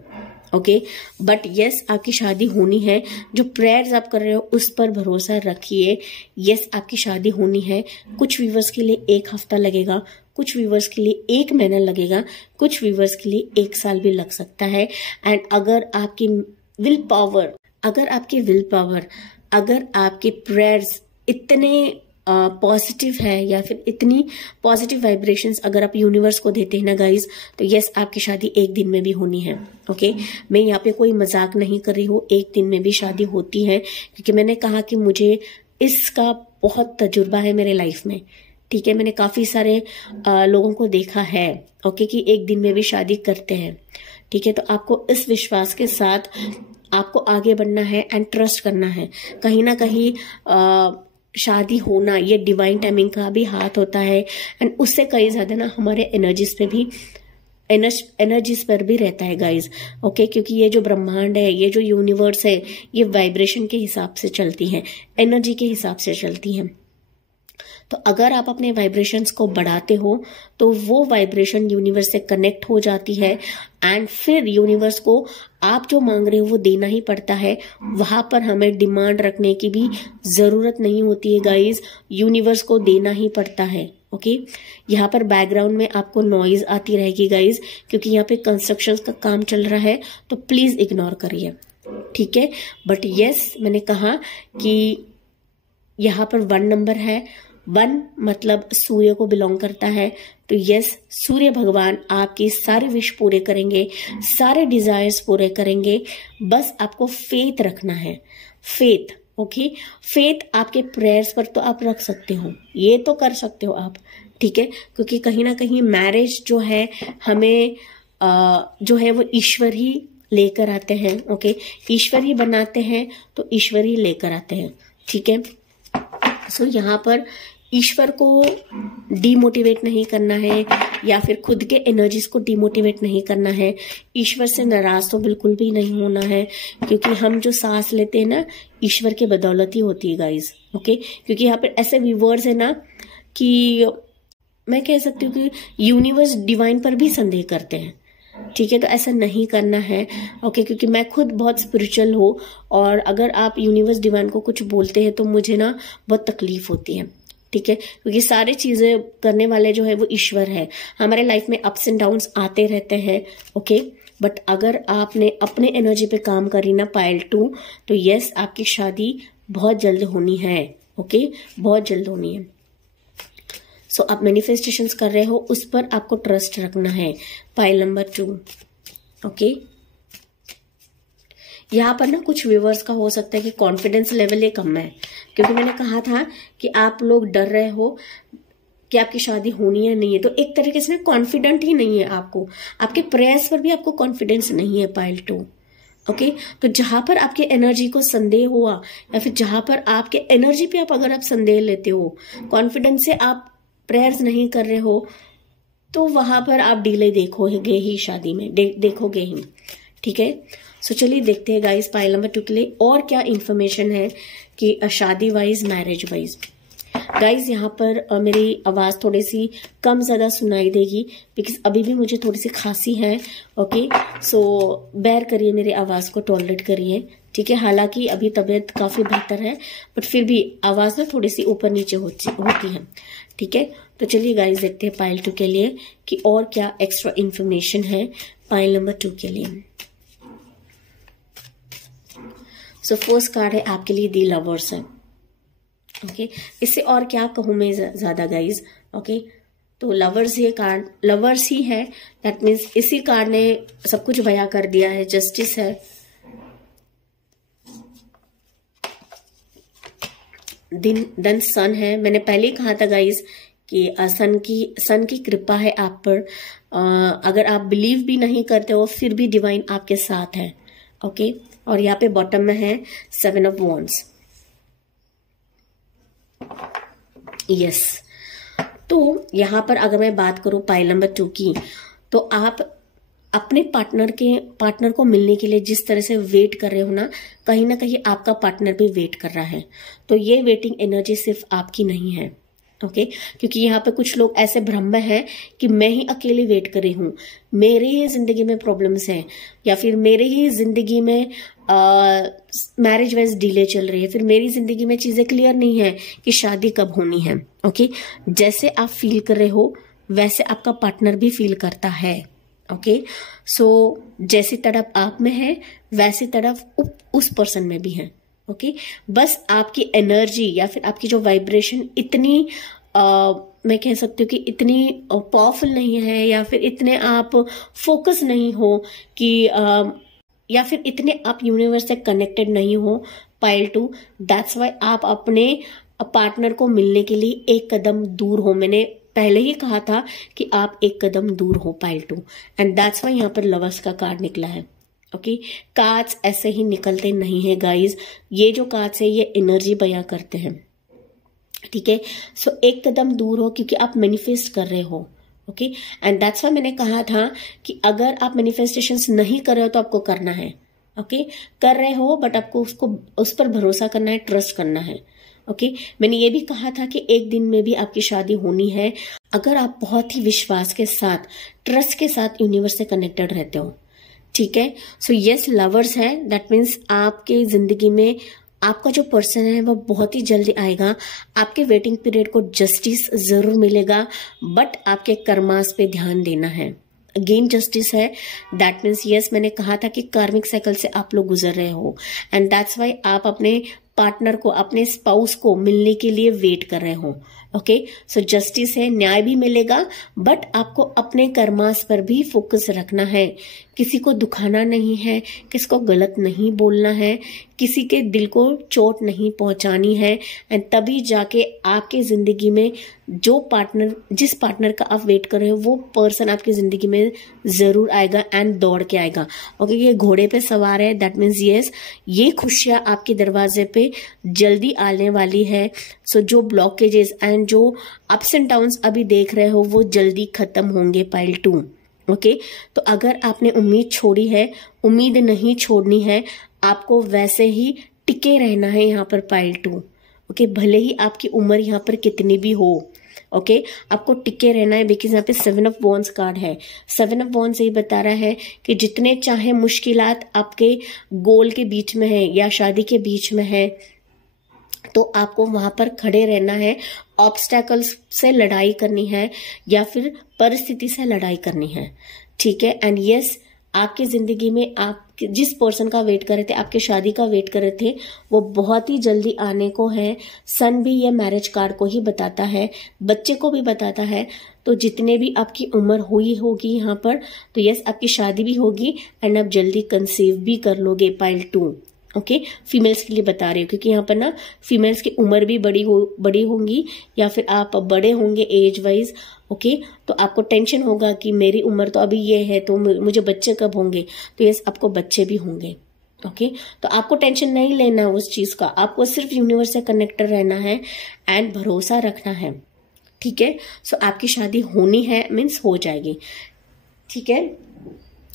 ओके, बट यस, आपकी शादी होनी है। जो प्रेयर्स आप कर रहे हो उस पर भरोसा रखिए। यस, आपकी शादी होनी है। कुछ व्यूवर्स के लिए 1 हफ्ता लगेगा, कुछ व्यूवर्स के लिए 1 महीना लगेगा, कुछ व्यूवर्स के लिए 1 साल भी लग सकता है। एंड अगर आपकी विल पावर, अगर आपके प्रेयर्स इतने पॉजिटिव है या फिर इतनी पॉजिटिव वाइब्रेशंस अगर आप यूनिवर्स को देते हैं ना गाइज, तो यस, आपकी शादी एक दिन में भी होनी है। ओके, मैं यहाँ पे कोई मजाक नहीं कर रही हूँ, एक दिन में भी शादी होती है, क्योंकि मैंने कहा कि मुझे इसका बहुत तजुर्बा है मेरे लाइफ में। ठीक है, मैंने काफी सारे लोगों को देखा है। ओके, कि एक दिन में भी शादी करते हैं। ठीक है, तो आपको इस विश्वास के साथ आपको आगे बढ़ना है एंड ट्रस्ट करना है। कहीं ना कहीं शादी होना ये डिवाइन टाइमिंग का भी हाथ होता है एंड उससे कई ज्यादा ना हमारे एनर्जीज पर भी रहता है गाइज। ओके, क्योंकि ये जो ब्रह्मांड है, ये जो यूनिवर्स है, ये वाइब्रेशन के हिसाब से चलती है, एनर्जी के हिसाब से चलती है। तो अगर आप अपने वाइब्रेशंस को बढ़ाते हो तो वो वाइब्रेशन यूनिवर्स से कनेक्ट हो जाती है एंड फिर यूनिवर्स को आप जो मांग रहे हो वो देना ही पड़ता है। वहां पर हमें डिमांड रखने की भी जरूरत नहीं होती है गाइज, यूनिवर्स को देना ही पड़ता है। ओके, यहाँ पर बैकग्राउंड में आपको नॉइज आती रहेगी गाइज, क्योंकि यहाँ पे कंस्ट्रक्शन का काम चल रहा है, तो प्लीज इग्नोर करिए। ठीक है, बट यस, मैंने कहा कि यहाँ पर 1 नंबर है। 1 मतलब सूर्य को बिलोंग करता है, तो यस, सूर्य भगवान आपके सारे विश पूरे करेंगे, सारे डिजायर्स पूरे करेंगे। बस आपको फेथ रखना है, फेथ। ओके, फेथ आपके प्रेयर्स पर तो आप रख सकते हो, ये तो कर सकते हो आप। ठीक है, क्योंकि कहीं ना कहीं मैरिज जो है हमें जो है वो ईश्वर ही लेकर आते हैं। ओके, ईश्वर ही बनाते हैं तो ईश्वर ही लेकर आते हैं। ठीक है, सो यहाँ पर ईश्वर को डीमोटिवेट नहीं करना है या फिर खुद के एनर्जीज को डीमोटिवेट नहीं करना है। ईश्वर से नाराज तो बिल्कुल भी नहीं होना है, क्योंकि हम जो सांस लेते हैं ना, ईश्वर के बदौलत ही होती है गाइज। ओके, क्योंकि यहाँ पर ऐसे व्यूवर्स है ना कि मैं कह सकती हूँ कि यूनिवर्स डिवाइन पर भी संदेह करते हैं। ठीक है, तो ऐसा नहीं करना है। ओके, क्योंकि मैं खुद बहुत स्पिरिचुअल हूँ और अगर आप यूनिवर्स डिवाइन को कुछ बोलते हैं तो मुझे ना बहुत तकलीफ होती है। ठीक है, क्योंकि सारी चीजें करने वाले जो है वो ईश्वर है। हमारे लाइफ में अप्स एंड डाउन्स आते रहते हैं। ओके, बट अगर आपने अपने एनर्जी पे काम करी ना पायल 2, तो यस, आपकी शादी बहुत जल्द होनी है। ओके, बहुत जल्द होनी है। सो आप मैनिफेस्टेशंस कर रहे हो, उस पर आपको ट्रस्ट रखना है। Pile number 2। ओके, यहाँ पर ना कुछ व्यूवर्स का हो सकता है कि कॉन्फिडेंस लेवल ये कम है, क्योंकि मैंने कहा था कि आप लोग डर रहे हो कि आपकी शादी होनी है नहीं है, तो एक तरीके से कॉन्फिडेंट ही नहीं है आपको, आपके प्रयास पर भी आपको कॉन्फिडेंस नहीं है पाइल 2। ओके, तो जहां पर आपके एनर्जी को संदेह हुआ या फिर जहां पर आपके एनर्जी पे अगर आप संदेह लेते हो, कॉन्फिडेंस से आप प्रेयर्स नहीं कर रहे हो, तो वहां पर आप डिले देखोगे ही, शादी में देखोगे ही। ठीक है, सो चलिए देखते हैं गाइस पाइल नंबर 2 के लिए और क्या इंफॉर्मेशन है कि शादी वाइज, मैरिज वाइज। गाइज यहाँ पर मेरी आवाज थोड़ी सी कम ज्यादा सुनाई देगी, बिकॉज अभी भी मुझे थोड़ी सी खांसी है। ओके, सो बेयर करिए, मेरी आवाज को टॉलरेट करिए। ठीक है, हालांकि अभी तबीयत काफी बेहतर है, बट फिर भी आवाज ना थोड़ी सी ऊपर नीचे होती है। ठीक है, तो चलिए गाइस देखते हैं पाइल 2 के लिए कि और क्या एक्स्ट्रा इंफॉर्मेशन है पाइल नंबर 2 के लिए। सो फर्स्ट कार्ड है आपके लिए दी लवर्स है। ओके, इससे और क्या कहूं मैं ज्यादा गाइज। ओके, तो लवर्स ये कार्ड, लवर्स ही है, दैट मीन्स इसी कार्ड ने सब कुछ बयां कर दिया है। जस्टिस है, देन सन है। मैंने पहले ही कहा था गाइज कि सन की कृपा है आप पर। अगर आप बिलीव भी नहीं करते हो फिर भी डिवाइन आपके साथ है। ओके, और यहाँ पे बॉटम में है 7 ऑफ वॉन्ड्स। यस, तो यहाँ पर अगर मैं बात करूं पाइल नंबर 2 की, तो आप अपने पार्टनर को मिलने के लिए जिस तरह से वेट कर रहे हो ना कहीं आपका पार्टनर भी वेट कर रहा है। तो ये वेटिंग एनर्जी सिर्फ आपकी नहीं है। ओके, क्योंकि यहाँ पे कुछ लोग ऐसे भ्रम में है कि मैं ही अकेले वेट कर रही हूँ, मेरे ही जिंदगी में प्रॉब्लम्स हैं, या फिर मेरे ही जिंदगी में मैरिज वाइज डिले चल रही है, फिर मेरी जिंदगी में चीजें क्लियर नहीं है कि शादी कब होनी है। ओके, जैसे आप फील कर रहे हो वैसे आपका पार्टनर भी फील करता है। ओके, सो जैसी तड़प आप में है वैसी तड़प उस पर्सन में भी है। ओके, बस आपकी एनर्जी या फिर आपकी जो वाइब्रेशन इतनी मैं कह सकती हूँ कि इतनी पावरफुल नहीं है, या फिर इतने आप फोकस नहीं हो कि या फिर इतने आप यूनिवर्स से कनेक्टेड नहीं हो पाइल 2। दैट्स वाई आप अपने पार्टनर को मिलने के लिए एक कदम दूर हो। मैंने पहले ही कहा था कि आप एक कदम दूर हो पाइल 2, एंड दैट्स वाई यहाँ पर लवर्स का कार्ड निकला है। ओके, कार्ड्स ऐसे ही निकलते नहीं है गाइज, ये जो कार्ड्स है ये एनर्जी बयां करते हैं। ठीक है, सो एक कदम दूर हो क्योंकि आप मैनिफेस्ट कर रहे हो। ओके, एंड दैट्स वाई मैंने कहा था कि अगर आप मैनिफेस्टेशंस नहीं कर रहे हो तो आपको करना है। ओके, कर रहे हो बट आपको उस पर भरोसा करना है, ट्रस्ट करना है। ओके, मैंने ये भी कहा था कि एक दिन में भी आपकी शादी होनी है अगर आप बहुत ही विश्वास के साथ, ट्रस्ट के साथ यूनिवर्स से कनेक्टेड रहते हो। ठीक है, सो यस, लवर्स है, दैट मीन्स आपके जिंदगी में आपका जो पर्सन है वो बहुत ही जल्दी आएगा। आपके वेटिंग पीरियड को जस्टिस जरूर मिलेगा, बट आपके कर्मास पे ध्यान देना है। अगेन जस्टिस है, दैट मीन्स यस, मैंने कहा था कि कार्मिक साइकिल से आप लोग गुजर रहे हो, एंड दैट्स वाई आप अपने पार्टनर को, अपने स्पाउस को मिलने के लिए वेट कर रहे हो। ओके, सो जस्टिस है, न्याय भी मिलेगा, बट आपको अपने कर्मास पर भी फोकस रखना है। किसी को दुखाना नहीं है, किसी को गलत नहीं बोलना है, किसी के दिल को चोट नहीं पहुंचानी है, एंड तभी जाके आपके जिंदगी में जिस पार्टनर का आप वेट कर रहे हो वो पर्सन आपकी जिंदगी में जरूर आएगा एंड दौड़ के आएगा। ओके, ये घोड़े पे सवार है, दैट मीन्स यस, ये खुशियां आपके दरवाजे पे जल्दी आने वाली है। सो जो ब्लॉकेजेस एंड एंड जो अप्स एंड डाउन्स अभी देख रहे हो वो जल्दी खत्म होंगे पाइल 2। ओके, तो अगर आपने उम्मीद छोड़ी है, उम्मीद नहीं छोड़नी है, आपको वैसे ही टिके रहना है यहाँ पर पाइल 2। ओके, भले ही आपकी उम्र यहाँ पर कितनी भी हो, ओके, आपको टिके रहना है। बिकॉज यहाँ पे 7 ऑफ वॉन्ड्स कार्ड है। 7 ऑफ वॉन्ड्स यही बता रहा है कि जितने चाहे मुश्किलात आपके गोल के बीच में है या शादी के बीच में है, तो आपको वहां पर खड़े रहना है, ऑब्स्टैकल्स से लड़ाई करनी है या फिर परिस्थिति से लड़ाई करनी है। ठीक है, एंड यस, आपकी जिंदगी में आप जिस पर्सन का वेट कर रहे थे, आपके शादी का वेट कर रहे थे, वो बहुत ही जल्दी आने को है। सन भी ये मैरिज कार्ड को ही बताता है, बच्चे को भी बताता है। तो जितने भी आपकी उम्र हुई होगी यहाँ पर, तो यस, आपकी शादी भी होगी एंड आप जल्दी कंसीव भी कर लोगे पाइल 2। ओके, फीमेल्स के लिए बता रही हूँ क्योंकि यहाँ पर ना फीमेल्स की उम्र भी बड़ी होंगी या फिर आप बड़े होंगे एज वाइज। ओके, तो आपको टेंशन होगा कि मेरी उम्र तो अभी ये है, तो मुझे बच्चे कब होंगे। तो यस, आपको बच्चे भी होंगे। ओके, तो आपको टेंशन नहीं लेना उस चीज का, आपको सिर्फ यूनिवर्स से कनेक्टेड रहना है एंड भरोसा रखना है। ठीक है, सो आपकी शादी होनी है, मीन्स हो जाएगी। ठीक है,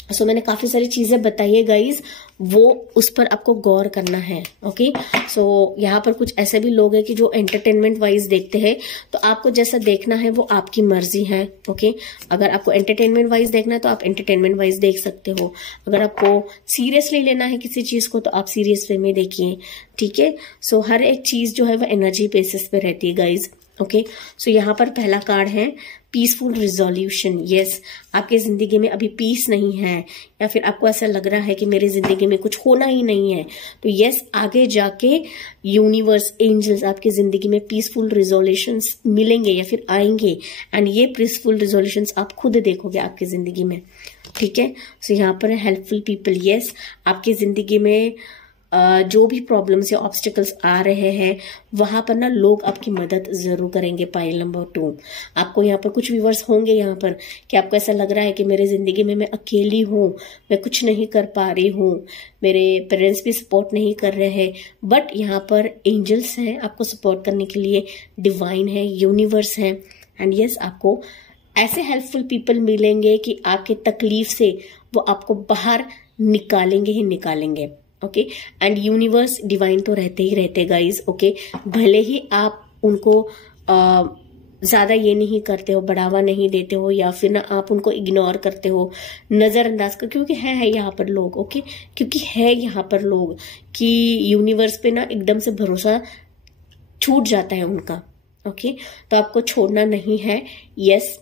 सो मैंने काफी सारी चीजें बताई है गाइज, वो उस पर आपको गौर करना है। ओके, सो यहाँ पर कुछ ऐसे भी लोग हैं कि जो एंटरटेनमेंट वाइज देखते हैं, तो आपको जैसा देखना है वो आपकी मर्जी है। ओके, अगर आपको एंटरटेनमेंट वाइज देखना है तो आप एंटरटेनमेंट वाइज देख सकते हो। अगर आपको सीरियसली लेना है किसी चीज को, तो आप सीरियस वे में देखिए। ठीक है, सो हर एक चीज जो है वो एनर्जी बेसिस पे रहती है गाइज। ओके, सो यहाँ पर पहला कार्ड है पीसफुल रिजोल्यूशन। यस, आपकी जिंदगी में अभी पीस नहीं है या फिर आपको ऐसा लग रहा है कि मेरी जिंदगी में कुछ होना ही नहीं है, तो यस, आगे जाके यूनिवर्स, एंजल्स आपकी जिंदगी में पीसफुल रिजोल्यूशंस मिलेंगे या फिर आएंगे एंड ये पीसफुल रिजोल्यूशंस आप खुद देखोगे आपकी जिंदगी में। ठीक है, सो यहाँ पर हेल्पफुल पीपल। यस, आपकी जिंदगी में जो भी प्रॉब्लम्स या ऑब्स्टिकल्स आ रहे हैं, वहां पर ना लोग आपकी मदद जरूर करेंगे। पाइल नंबर 2, आपको यहाँ पर कुछ व्यूअर्स होंगे यहाँ पर कि आपको ऐसा लग रहा है कि मेरी जिंदगी में मैं अकेली हूँ, मैं कुछ नहीं कर पा रही हूँ, मेरे पेरेंट्स भी सपोर्ट नहीं कर रहे हैं, बट यहाँ पर एंजल्स हैं आपको सपोर्ट करने के लिए, डिवाइन है, यूनिवर्स है एंड यस, आपको ऐसे हेल्पफुल पीपल मिलेंगे कि आपके तकलीफ से वो आपको बाहर निकालेंगे ही निकालेंगे। ओके, एंड यूनिवर्स, डिवाइन तो रहते ही रहते गाइज। ओके, भले ही आप उनको ज्यादा ये नहीं करते हो, बढ़ावा नहीं देते हो या फिर ना आप उनको इग्नोर करते हो, नजरअंदाज कर, क्योंकि है यहाँ पर लोग। ओके, क्योंकि है यहाँ पर लोग कि यूनिवर्स पे ना एकदम से भरोसा छूट जाता है उनका। ओके, तो आपको छोड़ना नहीं है। यस,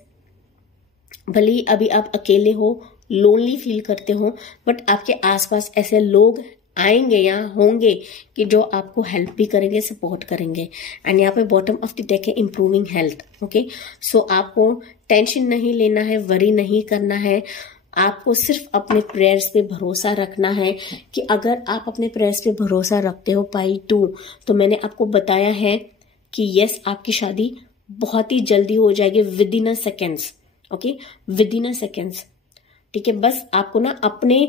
भले ही अभी आप अकेले हो, लोनली फील करते हो, बट आपके आसपास ऐसे लोग आएंगे या होंगे कि जो आपको हेल्प भी करेंगे, सपोर्ट करेंगे। एंड यहाँ पे बॉटम ऑफ द डेक है इंप्रूविंग हेल्थ। ओके, सो आपको टेंशन नहीं लेना है, वरी नहीं करना है, आपको सिर्फ अपने प्रेयर्स पे भरोसा रखना है कि अगर आप अपने प्रेयर्स पे भरोसा रखते हो पाइल 2, तो मैंने आपको बताया है कि यस, आपकी शादी बहुत ही जल्दी हो जाएगी, with in a seconds. Okay, with in a seconds. ठीक है, बस आपको ना अपने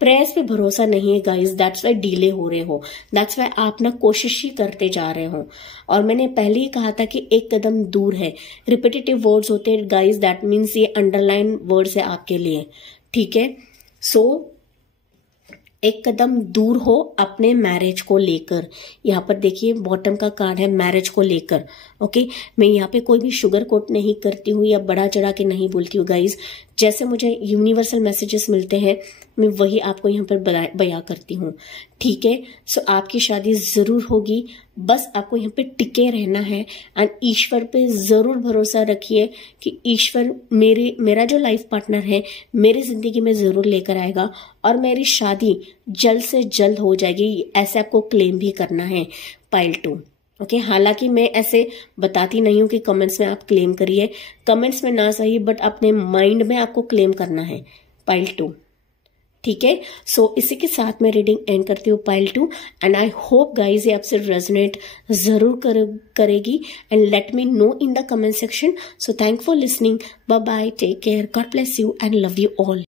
प्रेयर्स पे भरोसा नहीं है गाइस, दैट्स वाई डिले हो रहे हो, दैट्स वाई आप ना कोशिश ही करते जा रहे हो। और मैंने पहले ही कहा था कि एक कदम दूर है, रिपीटेटिव वर्ड्स होते हैं गाइस, दैट मीन्स ये अंडरलाइन वर्ड्स है आपके लिए। ठीक है, सो एक कदम दूर हो अपने मैरिज को लेकर। यहाँ पर देखिए बॉटम का कार्ड है मैरिज को लेकर। ओके, मैं यहाँ पे कोई भी शुगर कोट नहीं करती हूँ या बड़ा चढ़ा के नहीं बोलती हूँ गाइज, जैसे मुझे यूनिवर्सल मैसेजेस मिलते हैं मैं वही आपको यहाँ पर बयां करती हूँ। ठीक है, सो आपकी शादी जरूर होगी, बस आपको यहाँ पे टिके रहना है एंड ईश्वर पे जरूर भरोसा रखिए कि ईश्वर मेरा जो लाइफ पार्टनर है मेरी जिंदगी में जरूर लेकर आएगा और मेरी शादी जल्द से जल्द हो जाएगी, ऐसे आपको क्लेम भी करना है पाइल 2। ओके, हालांकि मैं ऐसे बताती नहीं हूं कि कमेंट्स में आप क्लेम करिए, कमेंट्स में ना सही, बट अपने माइंड में आपको क्लेम करना है पाइल 2। ठीक है, सो इसी के साथ मैं रीडिंग एंड करती हूँ pile 2 and I hope guys ये आपसे रेजोनेट जरूर करेगी and let me know in the comment section. So thank for listening, bye bye, take care, God bless you and love you all.